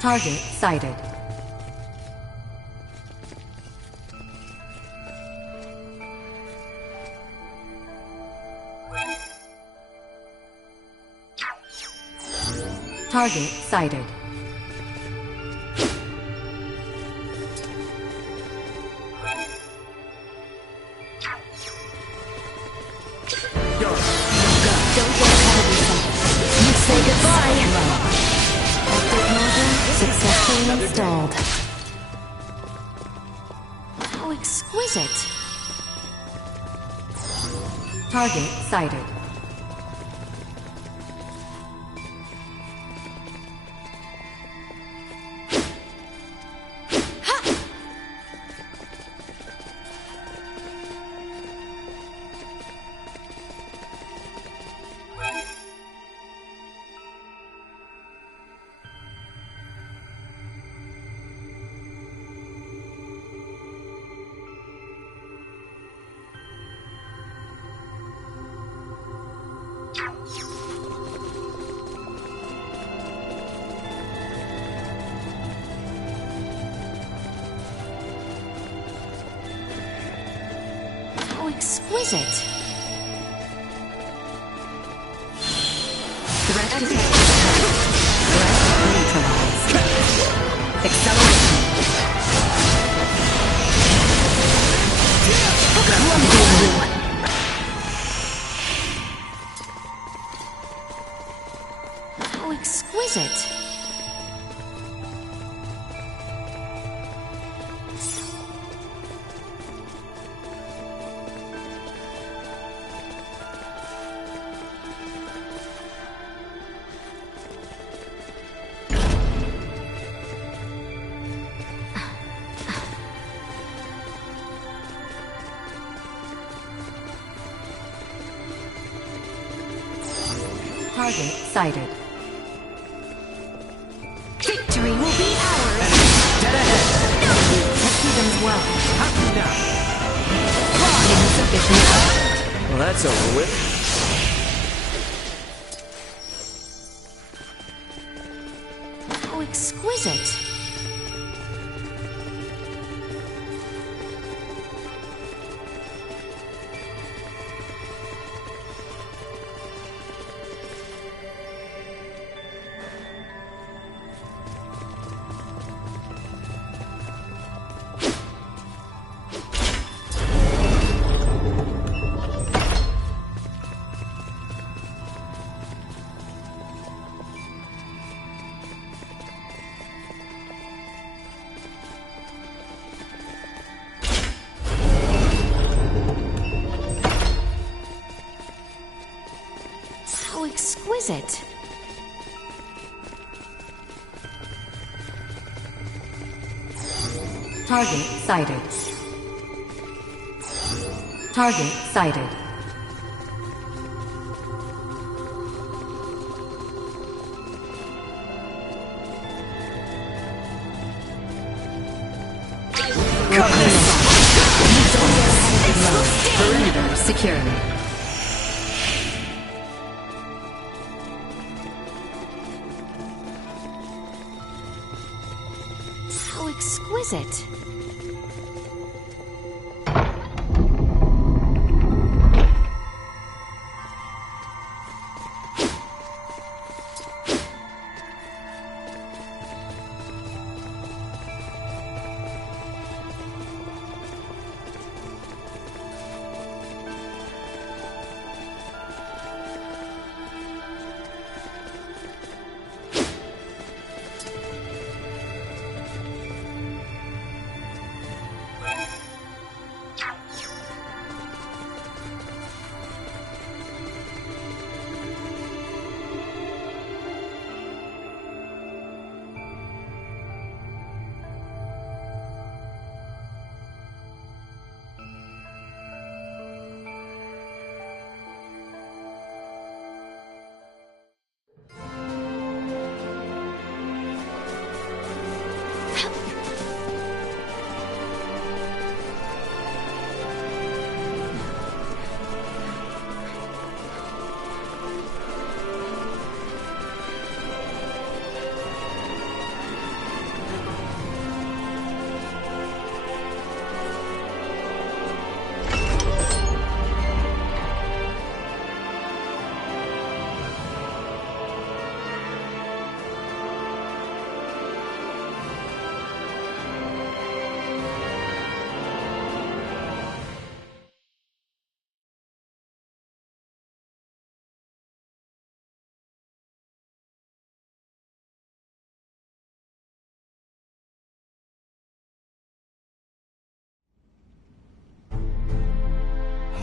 Target sighted. Target sighted. Don't get ahead of yourself. You say goodbye. Successfully installed. How exquisite. Target sighted. Exquisite. Threat detected. Threat neutralized. Acceleration. How exquisite. Target sighted. Victory will be ours. Dead ahead. Execute them well. Happy now. Insufficient output. Well, that's over with. How exquisite. How exquisite. Target sighted. Target sighted. Perimeter secured. How exquisite.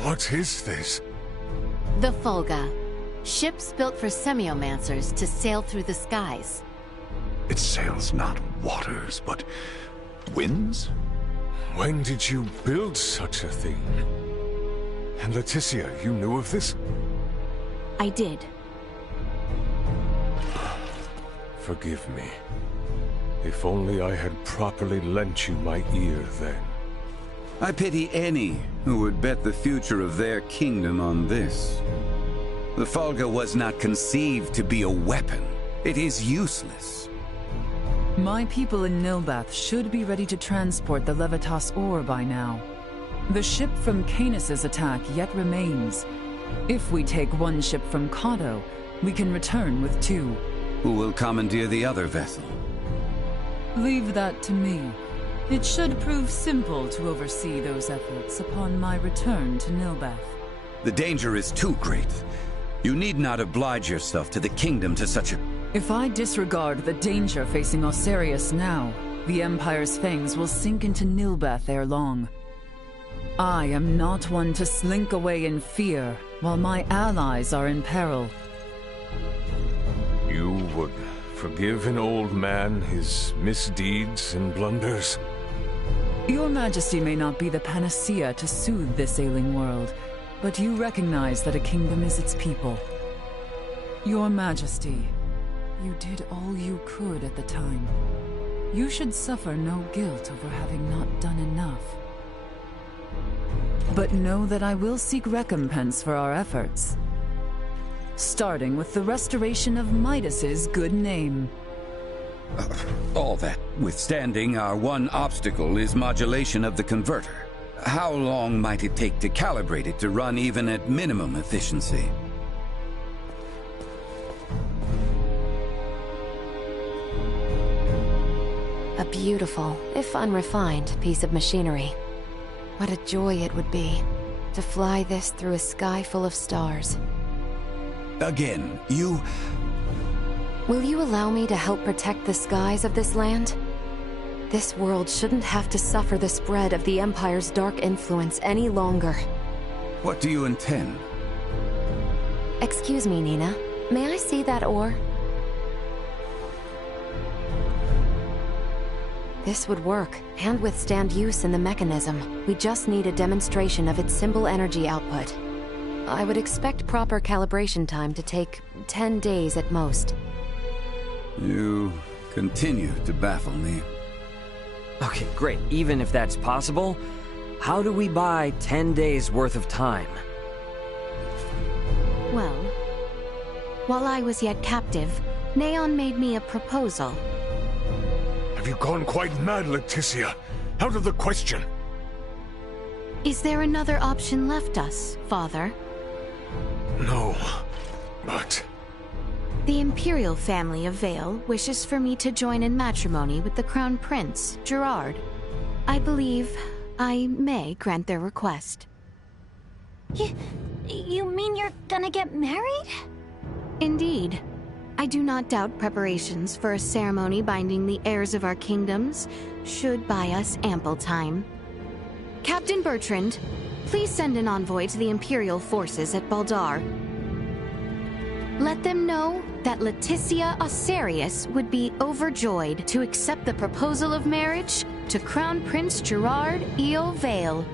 What is this? The Fulga. Ships built for semiomancers to sail through the skies. It sails not waters, but winds? When did you build such a thing? And Leticia, you knew of this? I did. Forgive me. If only I had properly lent you my ear then. I pity any who would bet the future of their kingdom on this. The Fulga was not conceived to be a weapon. It is useless. My people in Nilbath should be ready to transport the Levitas ore by now. The ship from Canis's attack yet remains. If we take one ship from Kato, we can return with two. Who will commandeer the other vessel? Leave that to me. It should prove simple to oversee those efforts upon my return to Nilbath. The danger is too great. You need not oblige yourself to the kingdom to such a... If I disregard the danger facing Osirius now, the Empire's fangs will sink into Nilbath ere long. I am not one to slink away in fear while my allies are in peril. You would forgive an old man his misdeeds and blunders? Your Majesty may not be the panacea to soothe this ailing world, but you recognize that a kingdom is its people. Your Majesty, you did all you could at the time. You should suffer no guilt over having not done enough. But know that I will seek recompense for our efforts. Starting with the restoration of Midas's good name. All that withstanding, our one obstacle is modulation of the converter. How long might it take to calibrate it to run even at minimum efficiency? A beautiful, if unrefined, piece of machinery. What a joy it would be to fly this through a sky full of stars. Again, you... Will you allow me to help protect the skies of this land? This world shouldn't have to suffer the spread of the Empire's dark influence any longer. What do you intend? Excuse me, Nina. May I see that ore? This would work, and withstand use in the mechanism. We just need a demonstration of its symbol energy output. I would expect proper calibration time to take 10 days at most. You continue to baffle me. Okay, great. Even if that's possible, how do we buy 10 days worth of time? Well, while I was yet captive, Neon made me a proposal. Have you gone quite mad, Leticia? Out of the question. Is there another option left us, Father? No, but... The Imperial family of Vale wishes for me to join in matrimony with the Crown Prince, Gerard. I believe I may grant their request. You mean you're gonna get married? Indeed. I do not doubt preparations for a ceremony binding the heirs of our kingdoms should buy us ample time. Captain Bertrand, please send an envoy to the Imperial forces at Baldar. Let them know that Leticia Osirius would be overjoyed to accept the proposal of marriage to Crown Prince Gerard Eo Vale.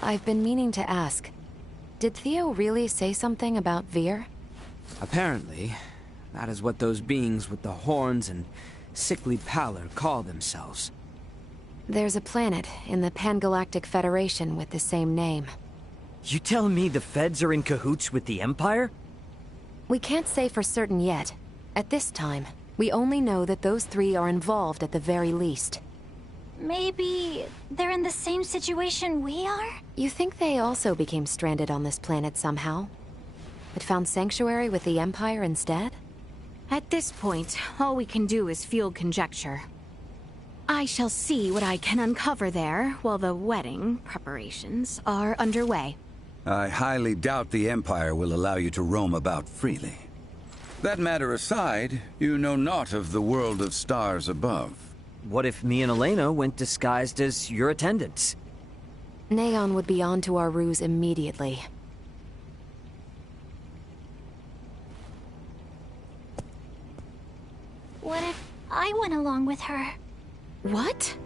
I've been meaning to ask, did Theo really say something about Vir? Apparently, that is what those beings with the horns and sickly pallor call themselves. There's a planet in the Pangalactic Federation with the same name. You telling me the Feds are in cahoots with the Empire? We can't say for certain yet. At this time, we only know that those three are involved at the very least. Maybe they're in the same situation we are? You think they also became stranded on this planet somehow? But found sanctuary with the Empire instead? At this point, all we can do is field conjecture. I shall see what I can uncover there while the wedding preparations are underway. I highly doubt the Empire will allow you to roam about freely. That matter aside, you know naught of the world of stars above. What if me and Elena went disguised as your attendants? Neon would be onto our ruse immediately. What if I went along with her? What?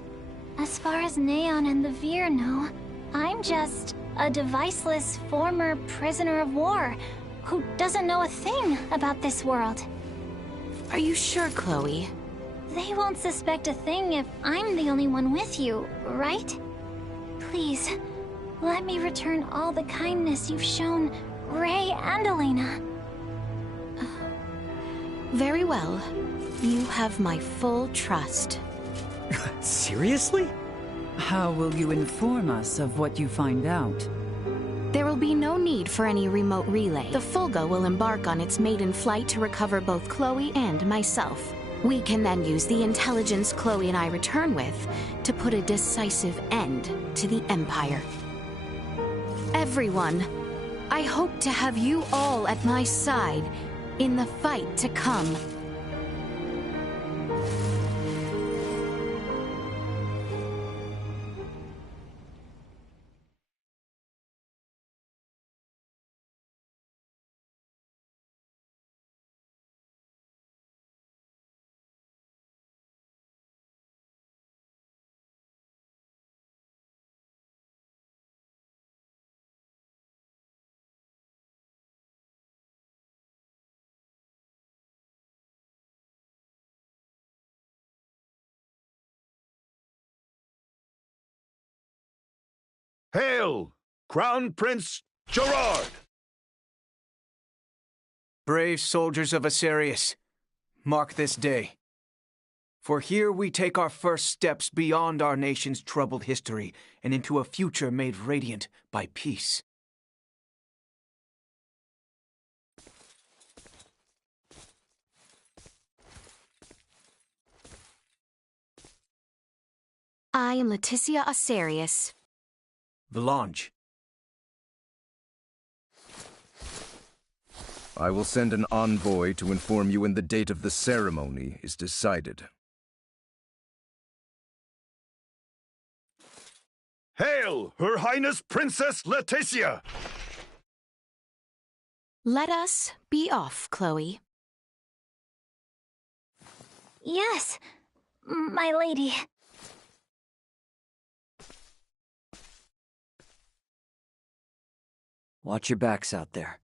As far as Neon and the Veer know, I'm just a deviceless former prisoner of war who doesn't know a thing about this world. Are you sure, Chloe? They won't suspect a thing if I'm the only one with you, right? Please, let me return all the kindness you've shown Ray and Elena. Very well. You have my full trust. Seriously? How will you inform us of what you find out? There will be no need for any remote relay. The Fulgo will embark on its maiden flight to recover both Chloe and myself. We can then use the intelligence Chloe and I return with to put a decisive end to the Empire. Everyone, I hope to have you all at my side in the fight to come. Hail, Crown Prince Gerard! Brave soldiers of Asarius, mark this day. For here we take our first steps beyond our nation's troubled history and into a future made radiant by peace. I am Leticia Asarius. Valange. I will send an envoy to inform you when the date of the ceremony is decided. Hail, Her Highness Princess Leticia! Let us be off, Chloe. Yes, my lady. Watch your backs out there.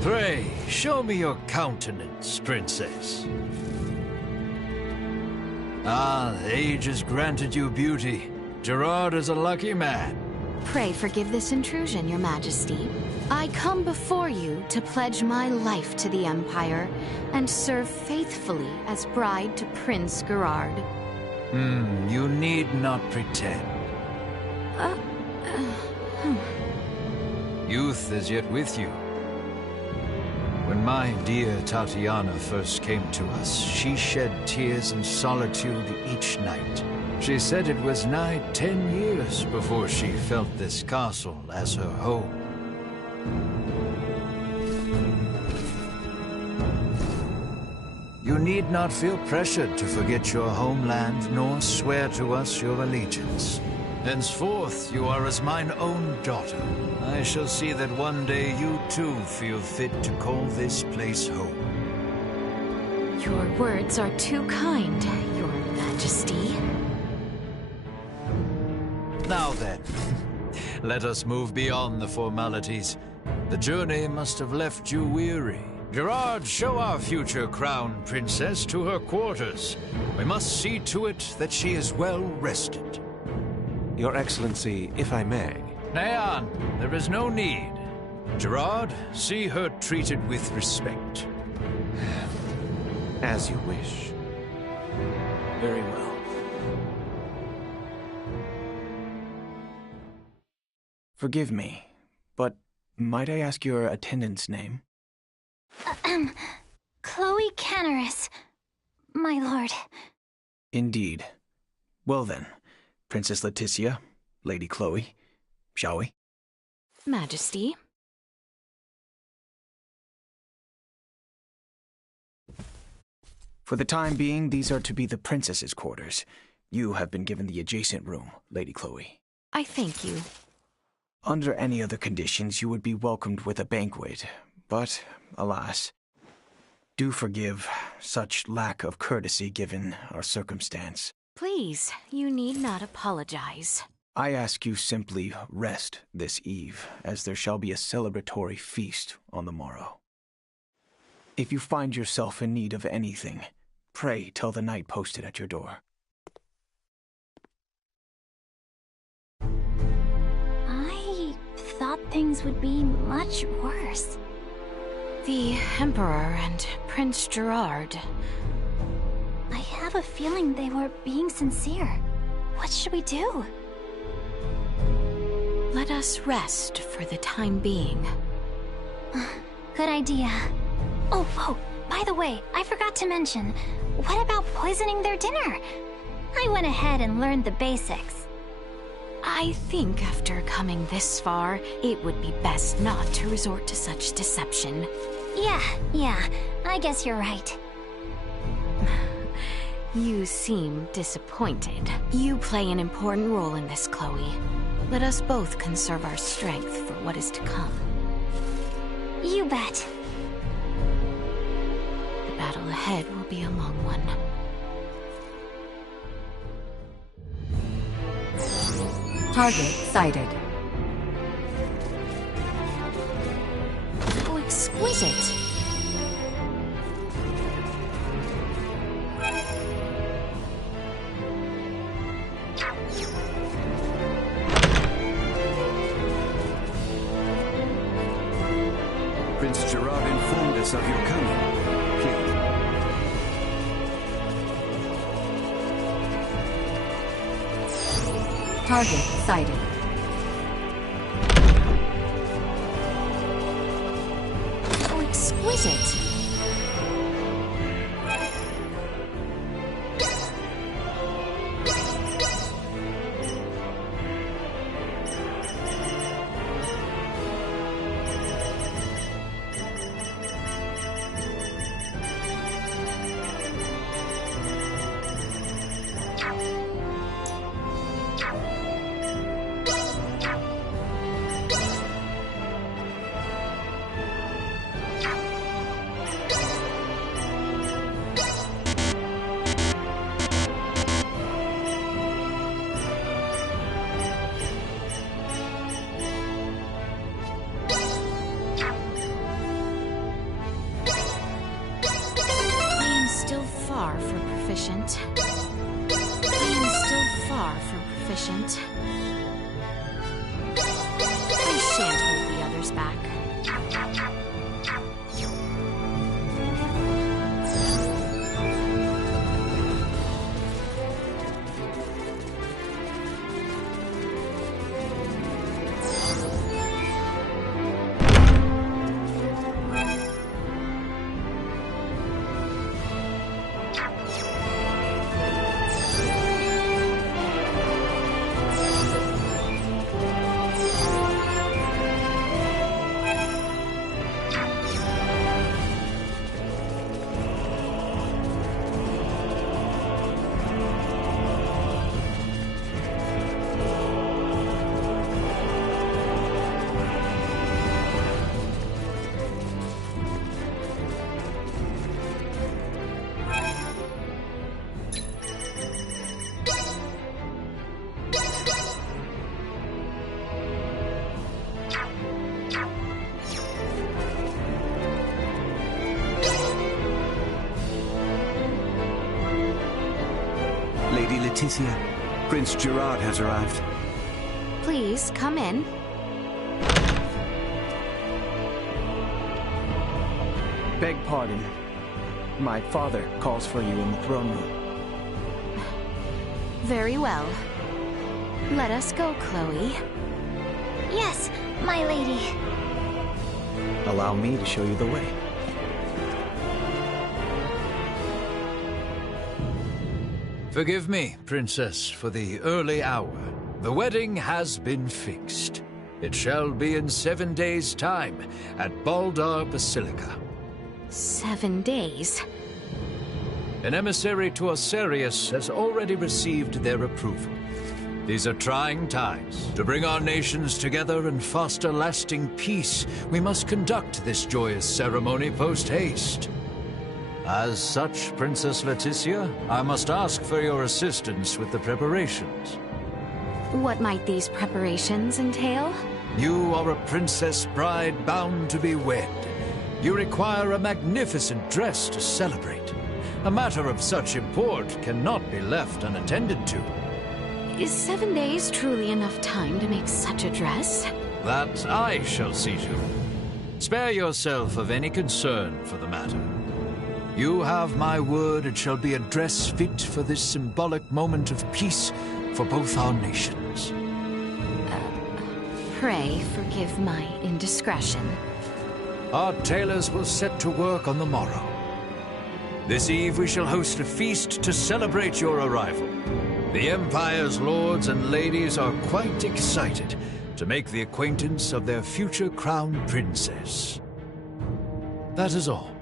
Pray, show me your countenance, Princess. Ah, age has granted you beauty. Gerard is a lucky man. Pray forgive this intrusion, Your Majesty. I come before you to pledge my life to the Empire and serve faithfully as bride to Prince Gerard. You need not pretend. Youth is yet with you. When my dear Tatiana first came to us, she shed tears in solitude each night. She said it was nigh 10 years before she felt this castle as her home. You need not feel pressured to forget your homeland, nor swear to us your allegiance. Henceforth, you are as mine own daughter. I shall see that one day you too feel fit to call this place home. Your words are too kind, Your Majesty. Now then, let us move beyond the formalities. The journey must have left you weary. Gerard, show our future crown princess to her quarters. We must see to it that she is well rested. Your Excellency, if I may. Neon, there is no need. Gerard, see her treated with respect. As you wish. Very well. Forgive me, but might I ask your attendant's name? Chloe Canaris, my lord. Indeed. Well then, Princess Leticia, Lady Chloe, shall we? Majesty. For the time being, these are to be the princess's quarters. You have been given the adjacent room, Lady Chloe. I thank you. Under any other conditions, you would be welcomed with a banquet, but, alas, do forgive such lack of courtesy given our circumstance. Please, you need not apologize. I ask you simply rest this eve, as there shall be a celebratory feast on the morrow. If you find yourself in need of anything, pray tell the knight posted at your door. I thought things would be much worse. The Emperor and Prince Gerard. I have a feeling they were being sincere. What should we do? Let us rest for the time being. Good idea. Oh, by the way, I forgot to mention, what about poisoning their dinner? I went ahead and learned the basics. I think after coming this far, it would be best not to resort to such deception. Yeah, I guess you're right. You seem disappointed. You play an important role in this, Chloe. Let us both conserve our strength for what is to come. You bet. The battle ahead will be a long one. Target sighted. How exquisite! Prince Gerard informed us of your coming. Please. Target sighted. How exquisite! I shan't hold the others back. Leticia. Prince Gerard has arrived. Please, come in. Beg pardon. My father calls for you in the throne room. Very well. Let us go, Chloe. Yes, my lady. Allow me to show you the way. Forgive me, Princess, for the early hour. The wedding has been fixed. It shall be in 7 days' time at Baldar Basilica. 7 days? An emissary to Osirius has already received their approval. These are trying times. To bring our nations together and foster lasting peace, we must conduct this joyous ceremony post-haste. As such, Princess Leticia, I must ask for your assistance with the preparations. What might these preparations entail? You are a princess bride bound to be wed. You require a magnificent dress to celebrate. A matter of such import cannot be left unattended to. Is 7 days truly enough time to make such a dress? That I shall see to. Spare yourself of any concern for the matter. You have my word it shall be a dress fit for this symbolic moment of peace for both our nations. Pray forgive my indiscretion. Our tailors will set to work on the morrow. This eve we shall host a feast to celebrate your arrival. The Empire's lords and ladies are quite excited to make the acquaintance of their future crown princess. That is all.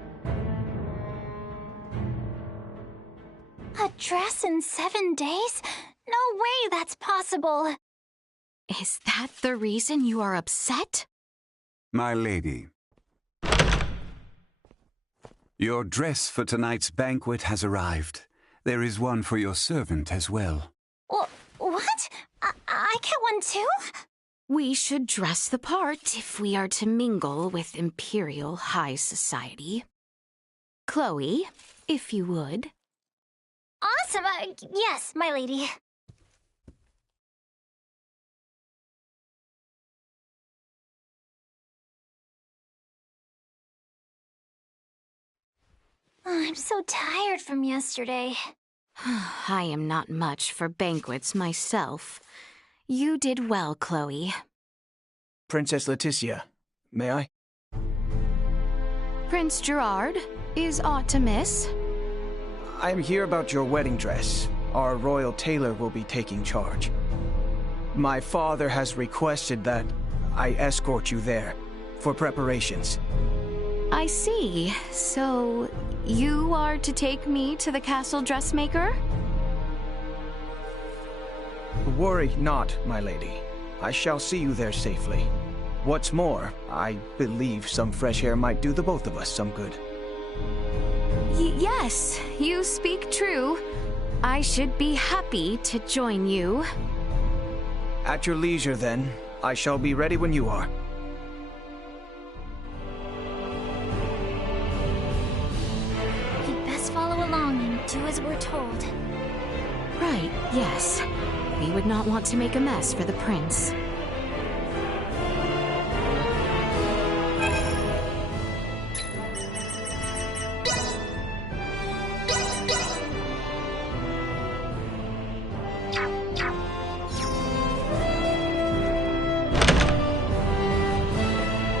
A dress in 7 days? No way that's possible. Is that the reason you are upset? My lady. Your dress for tonight's banquet has arrived. There is one for your servant as well. What? I get one too? We should dress the part if we are to mingle with Imperial High Society. Chloe, if you would. Awesome! Yes, my lady. I'm so tired from yesterday. I am not much for banquets myself. You did well, Chloe. Princess Leticia, may I? Prince Gerard, is aught amiss? I'm here about your wedding dress. Our royal tailor will be taking charge. My father has requested that I escort you there for preparations. I see. So, you are to take me to the castle dressmaker? Worry not, my lady. I shall see you there safely. What's more, I believe some fresh air might do the both of us some good. Yes, you speak true. I should be happy to join you. At your leisure, then. I shall be ready when you are. We'd best follow along and do as we're told. Right, yes. We would not want to make a mess for the prince.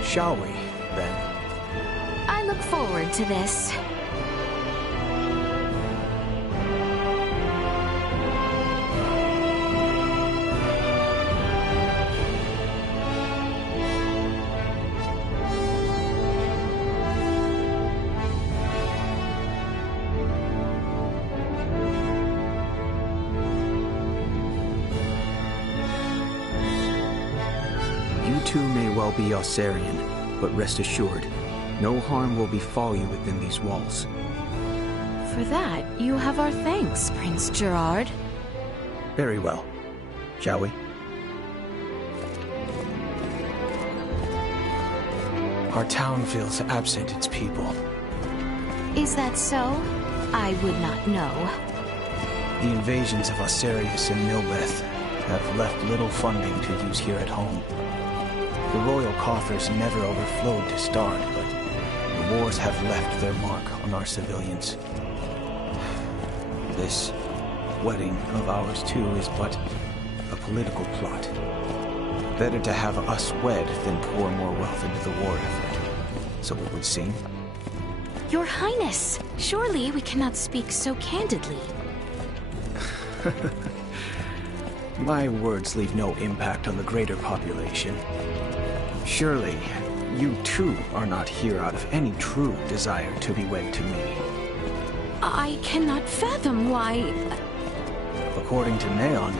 Shall we, then? I look forward to this. You too may well be Osirian, but rest assured, no harm will befall you within these walls. For that, you have our thanks, Prince Gerard. Very well. Shall we? Our town feels absent its people. Is that so? I would not know. The invasions of Osirius and Nilbeth have left little funding to use here at home. The royal coffers never overflowed to start, but the wars have left their mark on our civilians. This wedding of ours, too, is but a political plot. Better to have us wed than pour more wealth into the war effort. So it would seem. Your Highness, surely we cannot speak so candidly. My words leave no impact on the greater population. Surely, you too are not here out of any true desire to be wed to me. I cannot fathom why... According to Neon,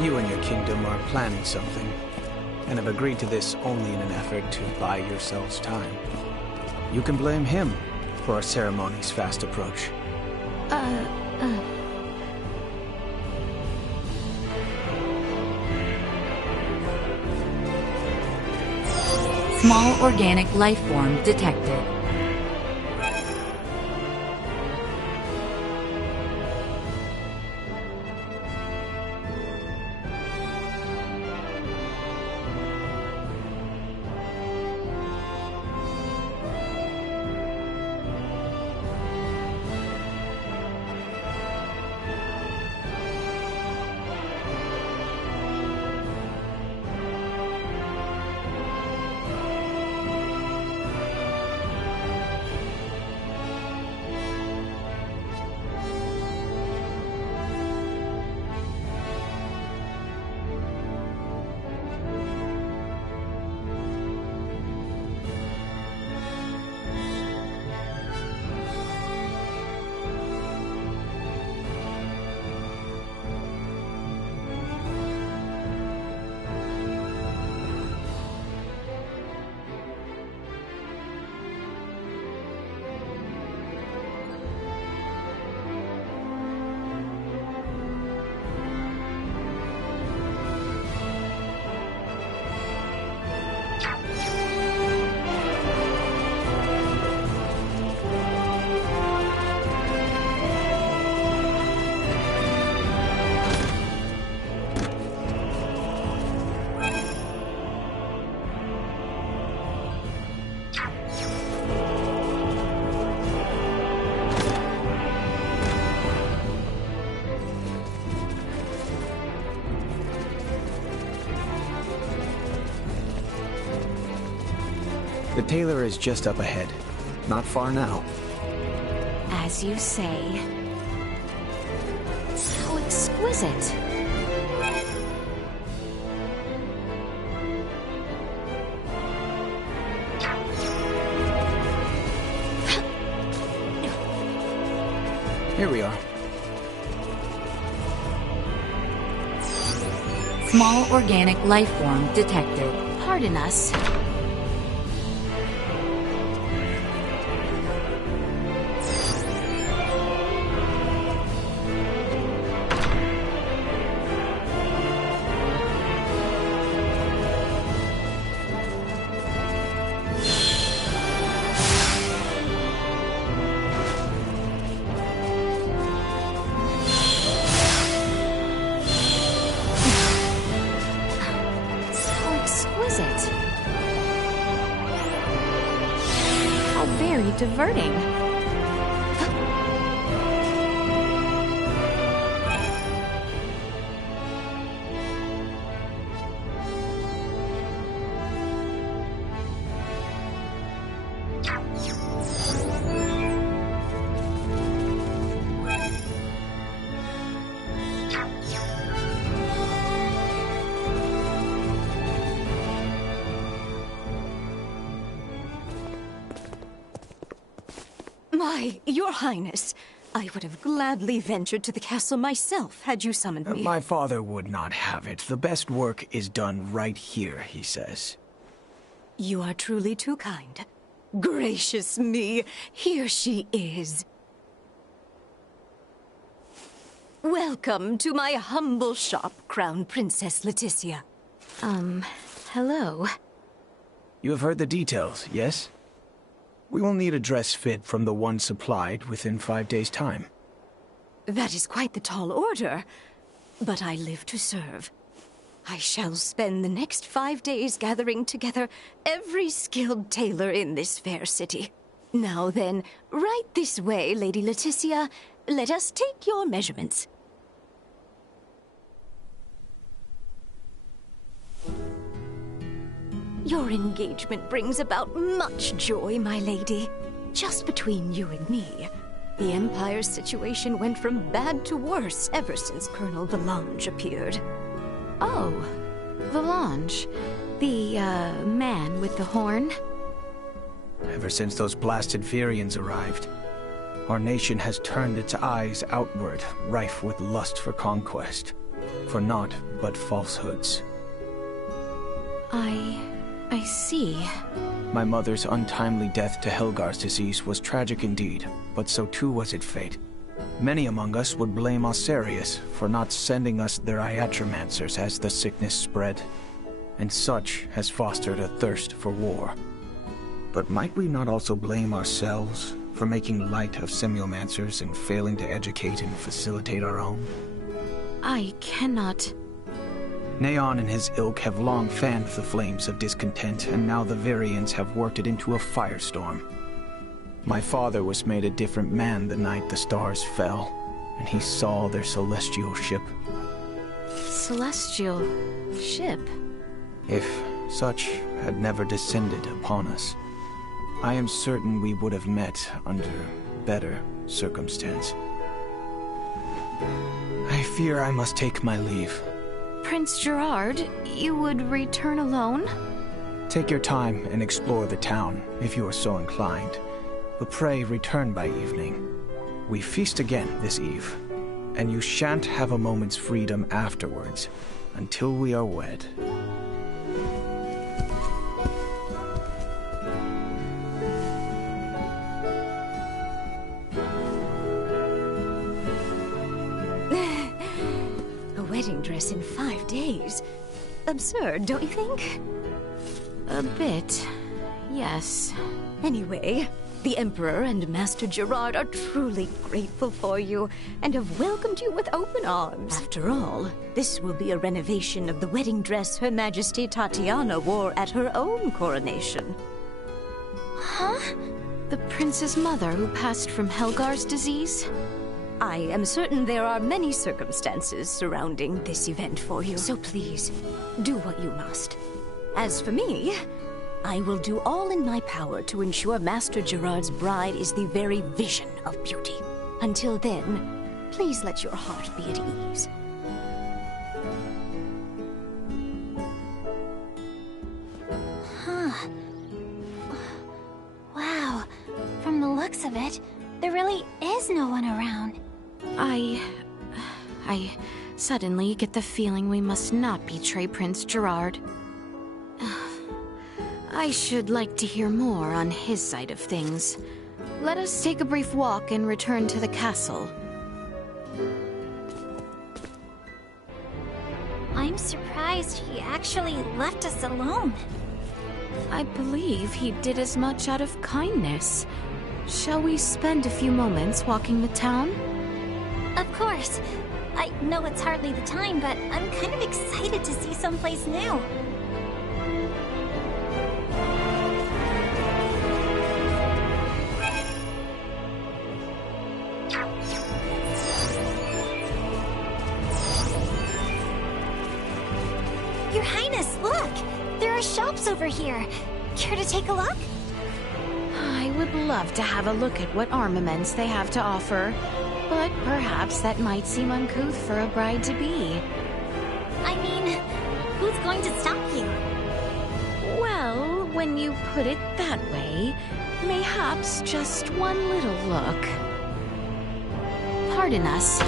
you and your kingdom are planning something, and have agreed to this only in an effort to buy yourselves time. You can blame him for our ceremony's fast approach. Small organic life form detected. The tailor is just up ahead. Not far now. As you say. How exquisite. Here we are. Small organic life form detected. Pardon us. Diverting. Your Highness, I would have gladly ventured to the castle myself had you summoned me. My father would not have it. The best work is done right here, he says. You are truly too kind. Gracious me, here she is. Welcome to my humble shop, Crown Princess Leticia. Hello. You have heard the details, yes? We will need a dress fit from the one supplied within 5 days' time. That is quite the tall order. But I live to serve. I shall spend the next 5 days gathering together every skilled tailor in this fair city. Now then, right this way, Lady Leticia. Let us take your measurements. Your engagement brings about much joy, my lady. Just between you and me, the Empire's situation went from bad to worse ever since Colonel Valange appeared. Oh, Valange. The, man with the horn? Ever since those blasted Virians arrived, our nation has turned its eyes outward, rife with lust for conquest. For naught but falsehoods. I see. My mother's untimely death to Helgar's disease was tragic indeed, but so too was its fate. Many among us would blame Osirius for not sending us their iatromancers as the sickness spread, and such has fostered a thirst for war. But might we not also blame ourselves for making light of semiomancers and failing to educate and facilitate our own? I cannot... Neon and his ilk have long fanned the flames of discontent, and now the Virians have worked it into a firestorm. My father was made a different man the night the stars fell, and he saw their celestial ship. Celestial ship? If such had never descended upon us, I am certain we would have met under better circumstance. I fear I must take my leave. Prince Gerard, you would return alone? Take your time and explore the town, if you are so inclined. But pray return by evening. We feast again this eve, and you shan't have a moment's freedom afterwards, until we are wed. Wedding dress in 5 days. Absurd, don't you think? A bit, yes. Anyway, the Emperor and Master Gerard are truly grateful for you and have welcomed you with open arms. After all, this will be a renovation of the wedding dress Her Majesty Tatiana wore at her own coronation. Huh? The prince's mother who passed from Helgar's disease? I am certain there are many circumstances surrounding this event for you. So please, do what you must. As for me, I will do all in my power to ensure Master Gerard's bride is the very vision of beauty. Until then, please let your heart be at ease. Huh. Wow. From the looks of it, there really is no one around. I suddenly get the feeling we must not betray Prince Gerard. I should like to hear more on his side of things. Let us take a brief walk and return to the castle. I'm surprised he actually left us alone. I believe he did as much out of kindness. Shall we spend a few moments walking the town? Of course. I know it's hardly the time, but I'm kind of excited to see someplace new. Your Highness, look! There are shops over here. Care to take a look? I would love to have a look at what armaments they have to offer, but perhaps that might seem uncouth for a bride-to-be. I mean, who's going to stop you? Well, when you put it that way, mayhaps just one little look. Pardon us.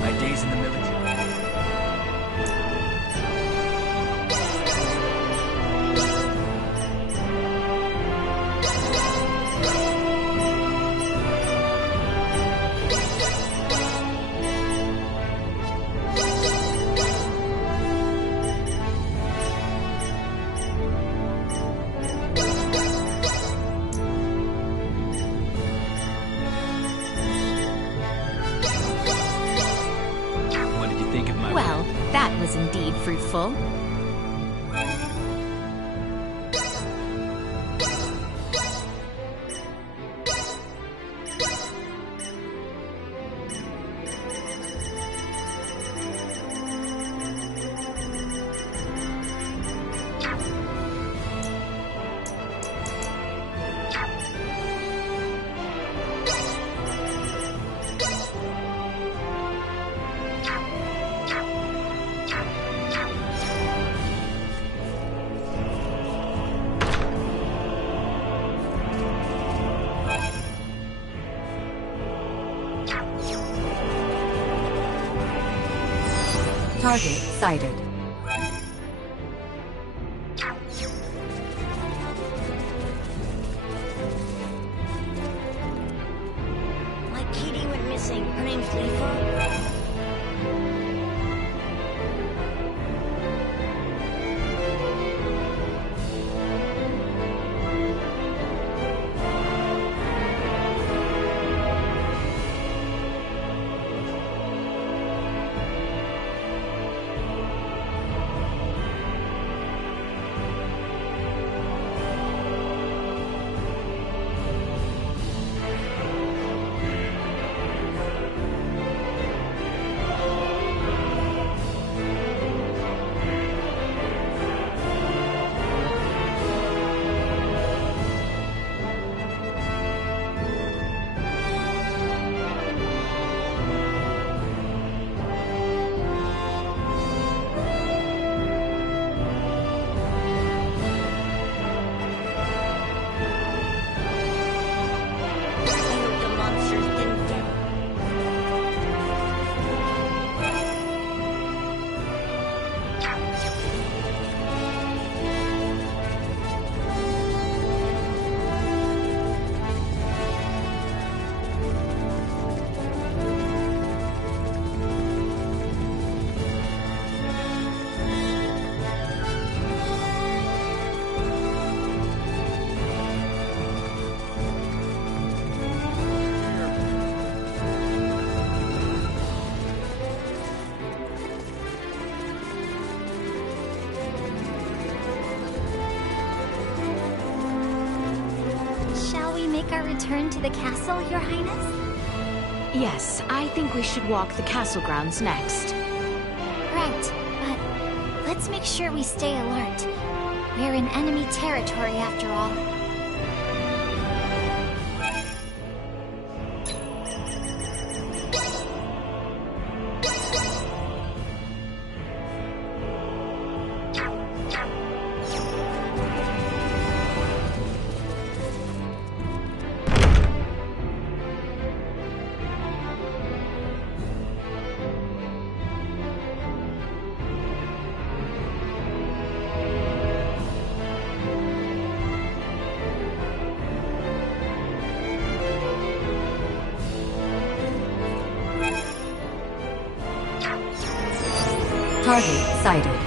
My days in the military. helpful. Target sighted. My kitty went missing. Her name's Leafa. Our return to the castle, Your Highness? Yes, I think we should walk the castle grounds next. Right, but let's make sure we stay alert. We're in enemy territory after all. Target sighted.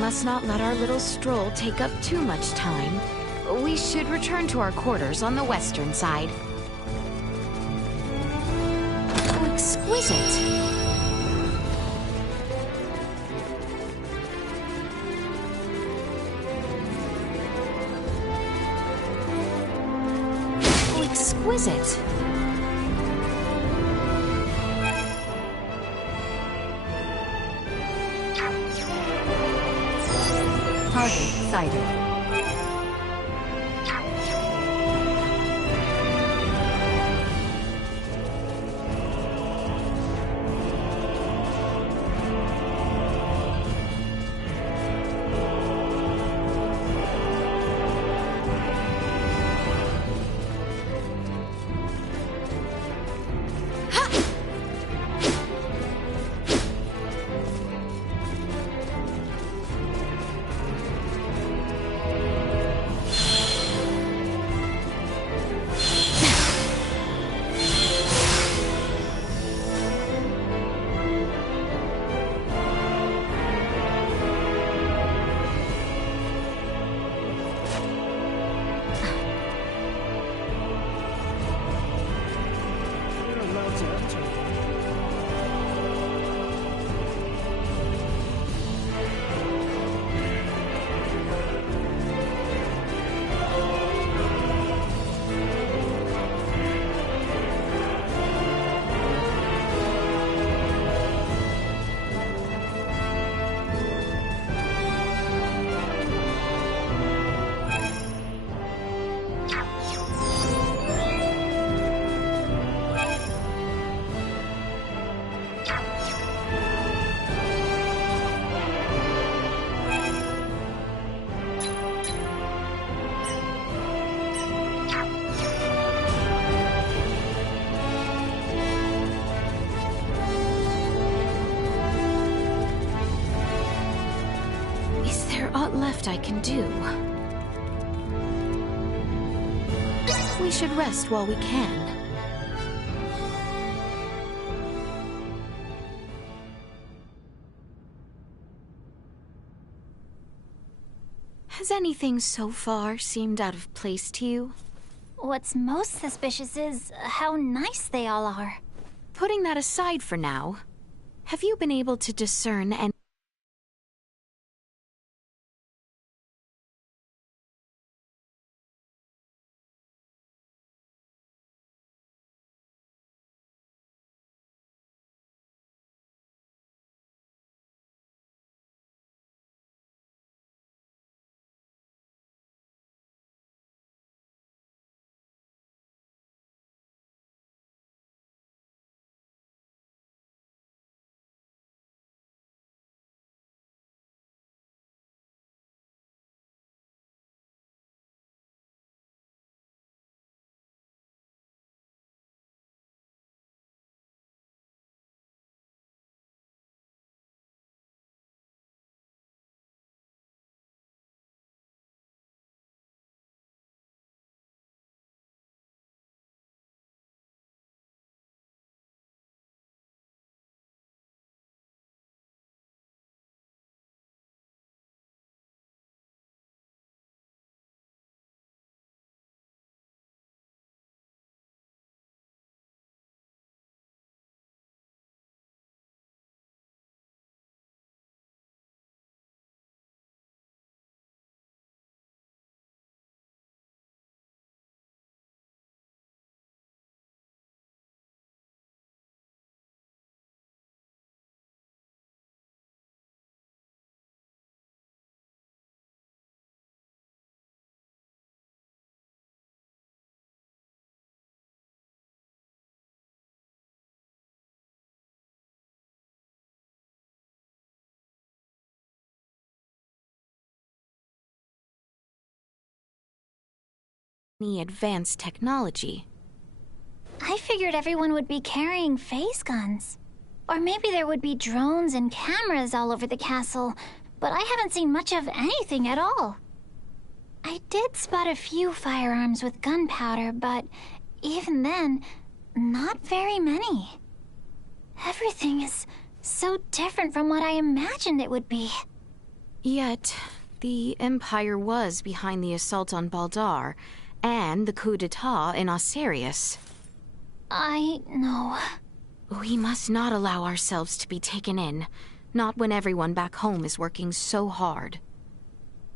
Must not let our little stroll take up too much time. We should return to our quarters on the western side. Oh, exquisite! Oh, exquisite! Target sighted. Aught left I can do. We should rest while we can. Has anything so far seemed out of place to you? What's most suspicious is how nice they all are. Putting that aside for now, have you been able to discern any advanced technology? I figured everyone would be carrying phase guns. Or maybe there would be drones and cameras all over the castle, but I haven't seen much of anything at all. I did spot a few firearms with gunpowder, but even then, not very many. Everything is so different from what I imagined it would be. Yet, the Empire was behind the assault on Baldar, and the coup d'etat in Osirius. I know. We must not allow ourselves to be taken in, not when everyone back home is working so hard.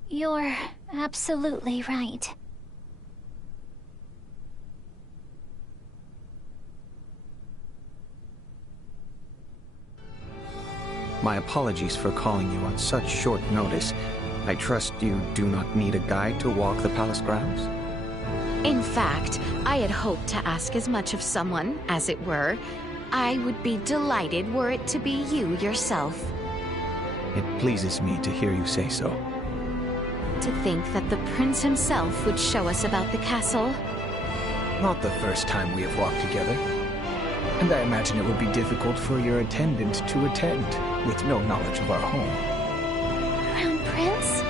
You're absolutely right. My apologies for calling you on such short notice, I trust you do not need a guide to walk the palace grounds? In fact, I had hoped to ask as much of someone, as it were. I would be delighted were it to be you yourself. It pleases me to hear you say so. To think that the prince himself would show us about the castle. Not the first time we have walked together. And I imagine it would be difficult for your attendant to attend, with no knowledge of our home. Crown Prince?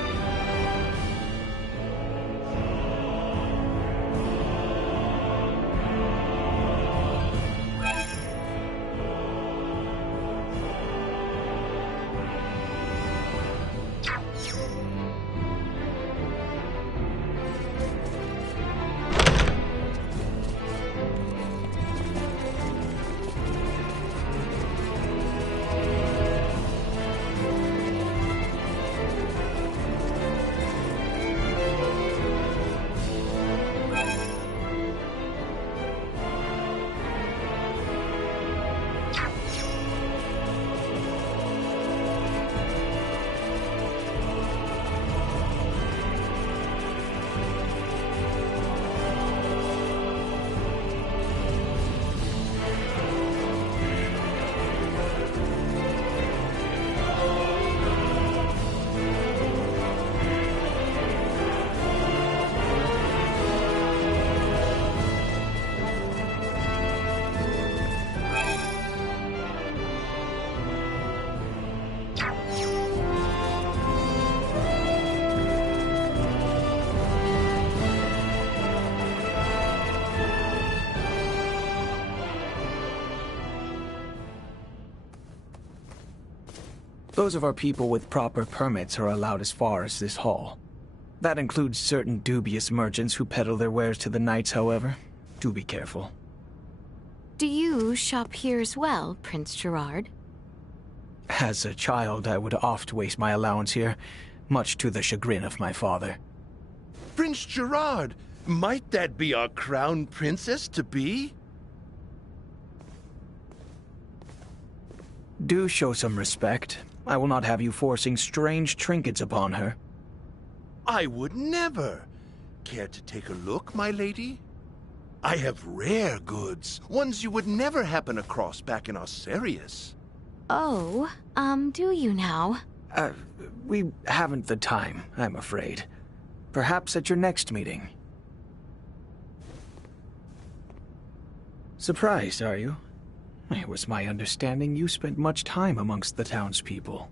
Those of our people with proper permits are allowed as far as this hall. That includes certain dubious merchants who peddle their wares to the knights, however. Do be careful. Do you shop here as well, Prince Gerard? As a child, I would oft waste my allowance here, much to the chagrin of my father. Prince Gerard, might that be our crown princess-to-be? Do show some respect. I will not have you forcing strange trinkets upon her. I would never. Care to take a look, my lady? I have rare goods, ones you would never happen across back in Osirius. Oh, do you now? We haven't the time, I'm afraid. Perhaps at your next meeting. Surprised, are you? It was my understanding you spent much time amongst the townspeople.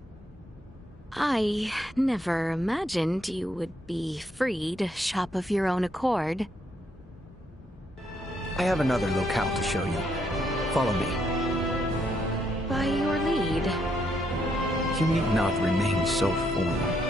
I never imagined you would be free to shop of your own accord. I have another locale to show you. Follow me. By your lead. You need not remain so formal.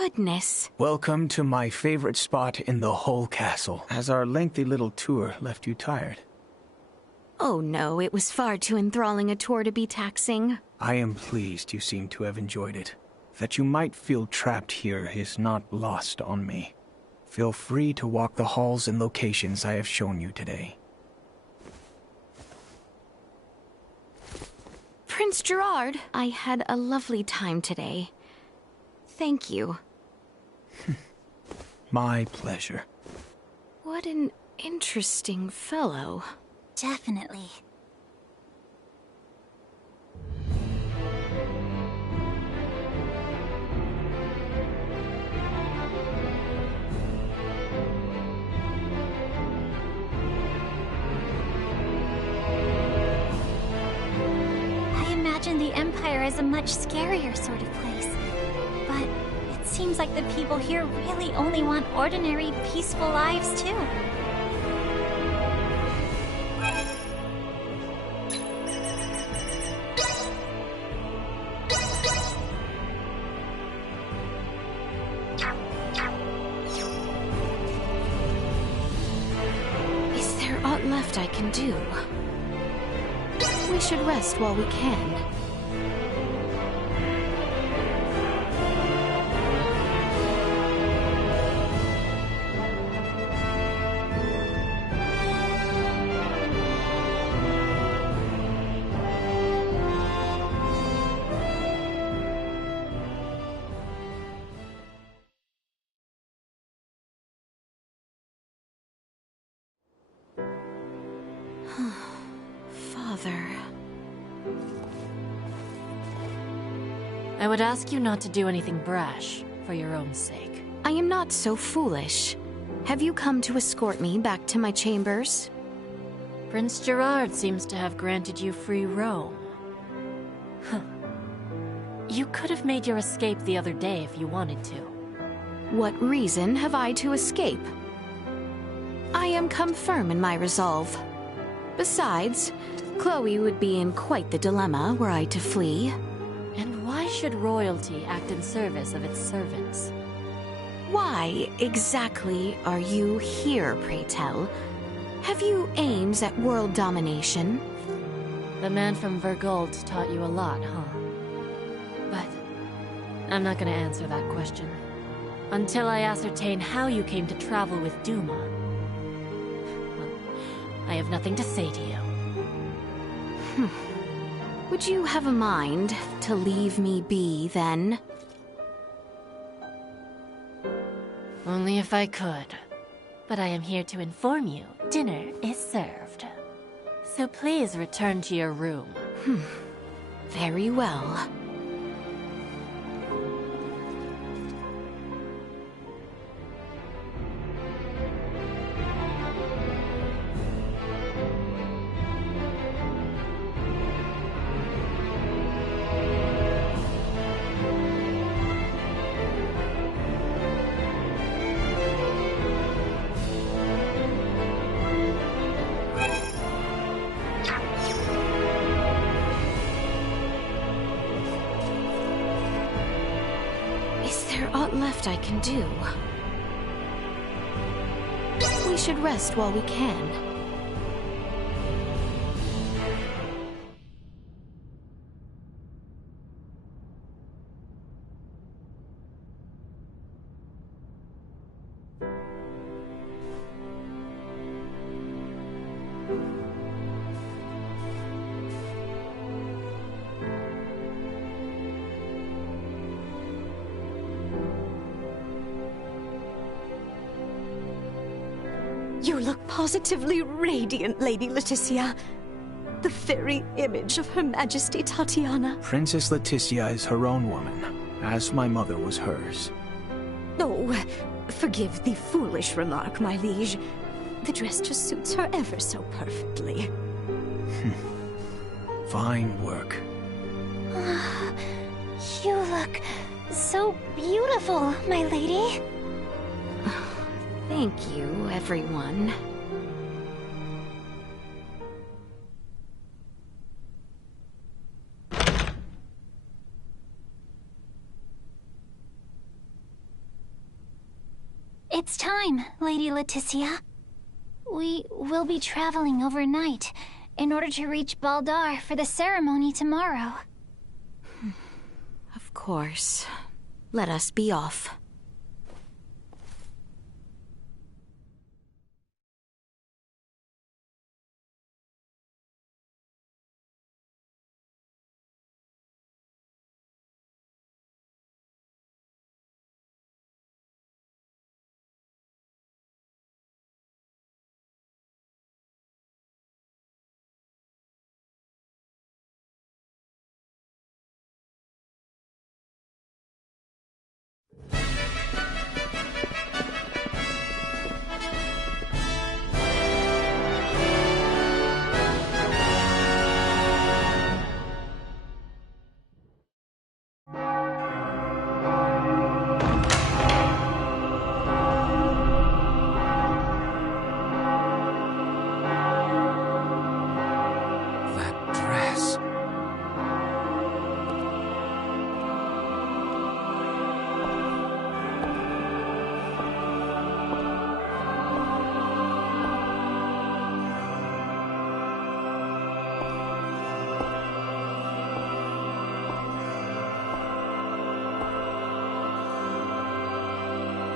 goodness. Welcome to my favorite spot in the whole castle. Has our lengthy little tour left you tired? Oh no, it was far too enthralling a tour to be taxing. I am pleased you seem to have enjoyed it. That you might feel trapped here is not lost on me. Feel free to walk the halls and locations I have shown you today. Prince Gerard, I had a lovely time today. Thank you. My pleasure. What an interesting fellow. Definitely. I imagine the Empire is a much scarier sort of place. But it seems like the people here really only want ordinary, peaceful lives, too. Is there aught left I can do? We should rest while we can. Father. I would ask you not to do anything brash, for your own sake. I am not so foolish. Have you come to escort me back to my chambers? Prince Gerard seems to have granted you free roam. Huh. You could have made your escape the other day if you wanted to. What reason have I to escape? I am come firm in my resolve. Besides, Chloe would be in quite the dilemma were I to flee. And why should royalty act in service of its servants? Why exactly are you here, pray tell? Have you aims at world domination? The man from Vergold taught you a lot, huh? But I'm not gonna answer that question. Until I ascertain how you came to travel with Duma. Well, I have nothing to say to you. Would you have a mind to leave me be, then? Only if I could. But I am here to inform you, dinner is served. So please return to your room. Very well. Aught left I can do. We should rest while we can. You look positively radiant, Lady Leticia. The very image of Her Majesty Tatiana. Princess Leticia is her own woman, as my mother was hers. Oh, forgive the foolish remark, my liege. The dress just suits her ever so perfectly. Fine work. You look so beautiful, my lady. Thank you, everyone. It's time, Lady Leticia. We will be traveling overnight in order to reach Baldar for the ceremony tomorrow. Of course. Let us be off.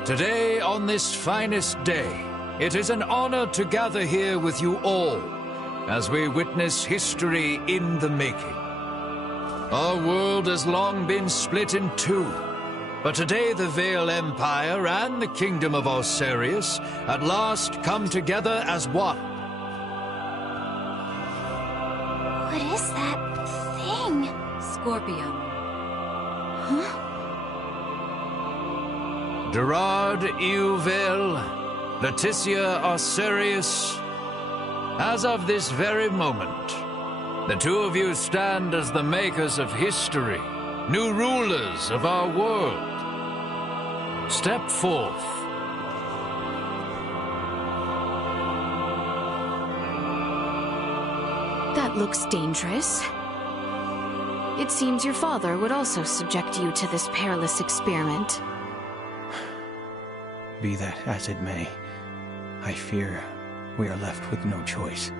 Today, on this finest day, it is an honor to gather here with you all as we witness history in the making. Our world has long been split in two, but today the Vale Empire and the Kingdom of Osarius at last come together as one. What is that thing? Scorpio. Huh? Gerard Euvale, Leticia Osarius, as of this very moment, the two of you stand as the makers of history, new rulers of our world. Step forth. That looks dangerous. It seems your father would also subject you to this perilous experiment. Be that as it may, I fear we are left with no choice.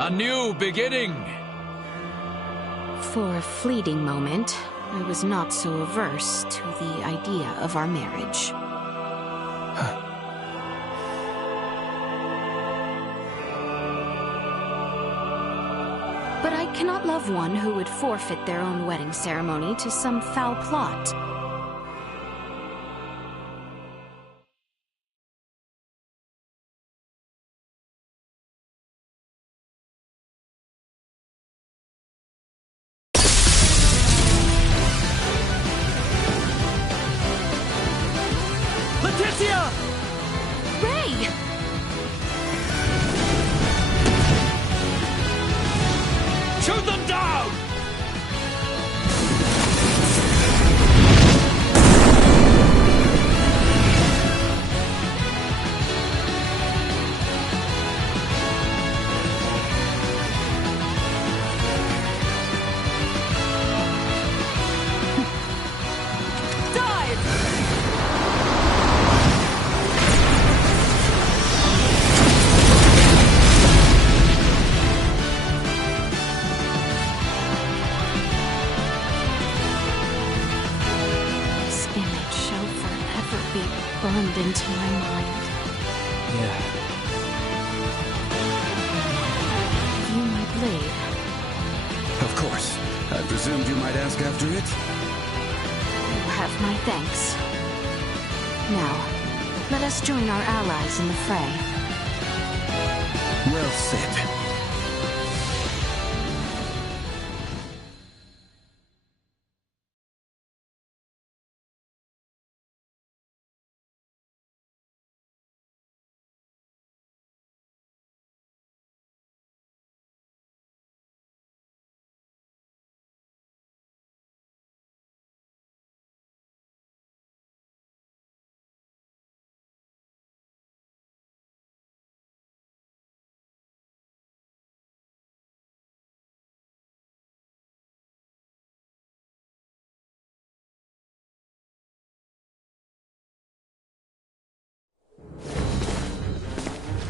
A new beginning! For a fleeting moment, I was not so averse to the idea of our marriage. But I cannot love one who would forfeit their own wedding ceremony to some foul plot. Leticia! Ray! Shoot them down! Burned into my mind. Yeah. You my blade. Of course. I presumed you might ask after it. You have my thanks. Now, let us join our allies in the fray. Well said.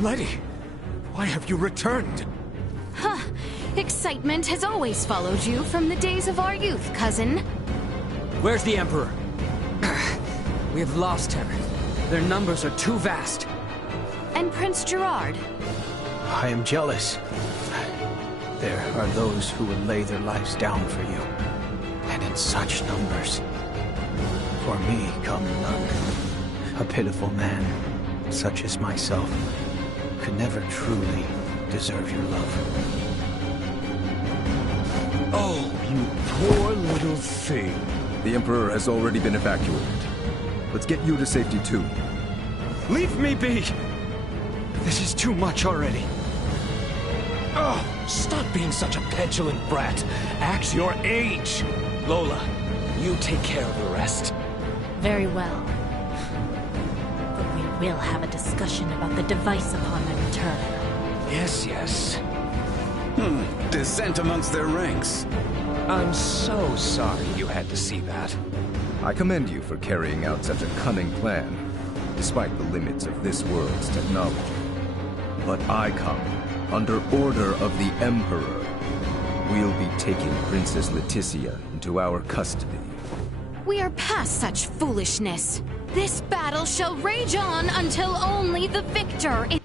Letty, why have you returned? Huh. Excitement has always followed you from the days of our youth, cousin. Where's the Emperor? We have lost him. Their numbers are too vast. And Prince Gerard? I am jealous. There are those who would lay their lives down for you, and in such numbers. For me come none. A pitiful man, such as myself, could never truly deserve your love. Oh, you poor little thing. The Emperor has already been evacuated. Let's get you to safety too. Leave me be! This is too much already. Oh, stop being such a petulant brat. Act your age. Lola, you take care of the rest. Very well. But we will have a discussion about the device upon my return. Yes, yes. Dissent amongst their ranks. I'm so sorry you had to see that. I commend you for carrying out such a cunning plan, despite the limits of this world's technology. But I come under order of the Emperor. We'll be taking Princess Leticia into our custody. We are past such foolishness. This battle shall rage on until only the victor is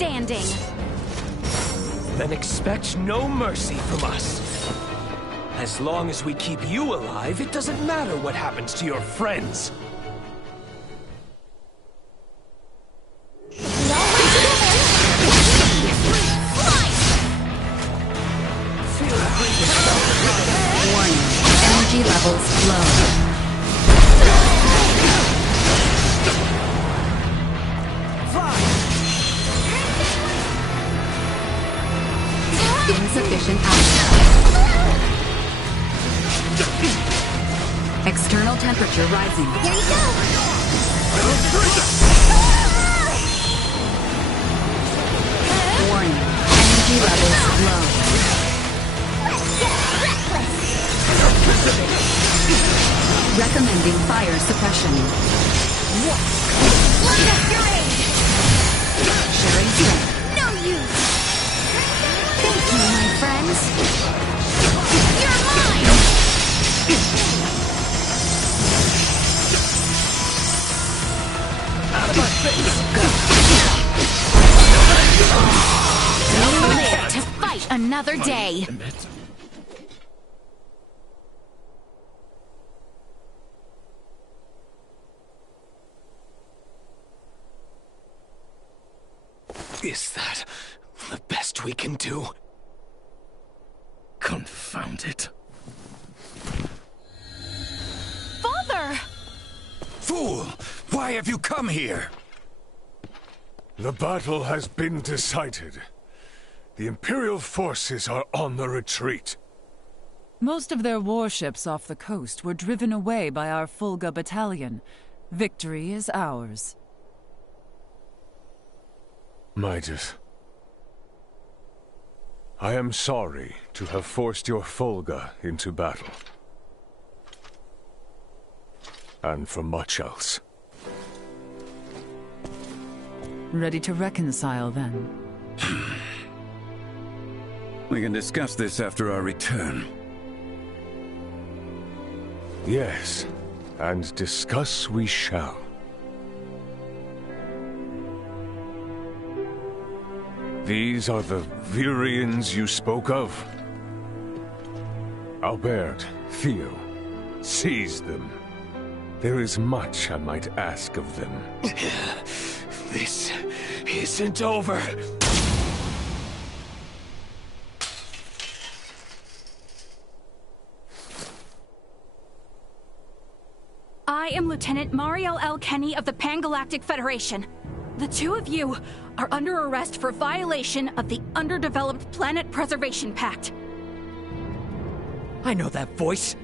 standing. Then expect no mercy from us. As long as we keep you alive, it doesn't matter what happens to your friends. Warning. Energy levels low. Insufficient output. External temperature rising. Here you go! Warning. Energy levels low. Recommending fire suppression. Sharing strength. No use! Thank you, my friends. You're mine! Out of my face! Live to fight another day. Is that the best we can do? Confound it. Father! Fool! Why have you come here? The battle has been decided. The Imperial forces are on the retreat. Most of their warships off the coast were driven away by our Fulga battalion. Victory is ours. Midas, I am sorry to have forced your Fulga into battle. And for much else. Ready to reconcile, then? We can discuss this after our return. Yes, and discuss we shall. These are the Virians you spoke of? Albert, Theo, seize them. There is much I might ask of them. This isn't over. I am Lieutenant Mariel L. Kenny of the Pan-Galactic Federation. The two of you are under arrest for violation of the Underdeveloped Planet Preservation Pact. I know that voice.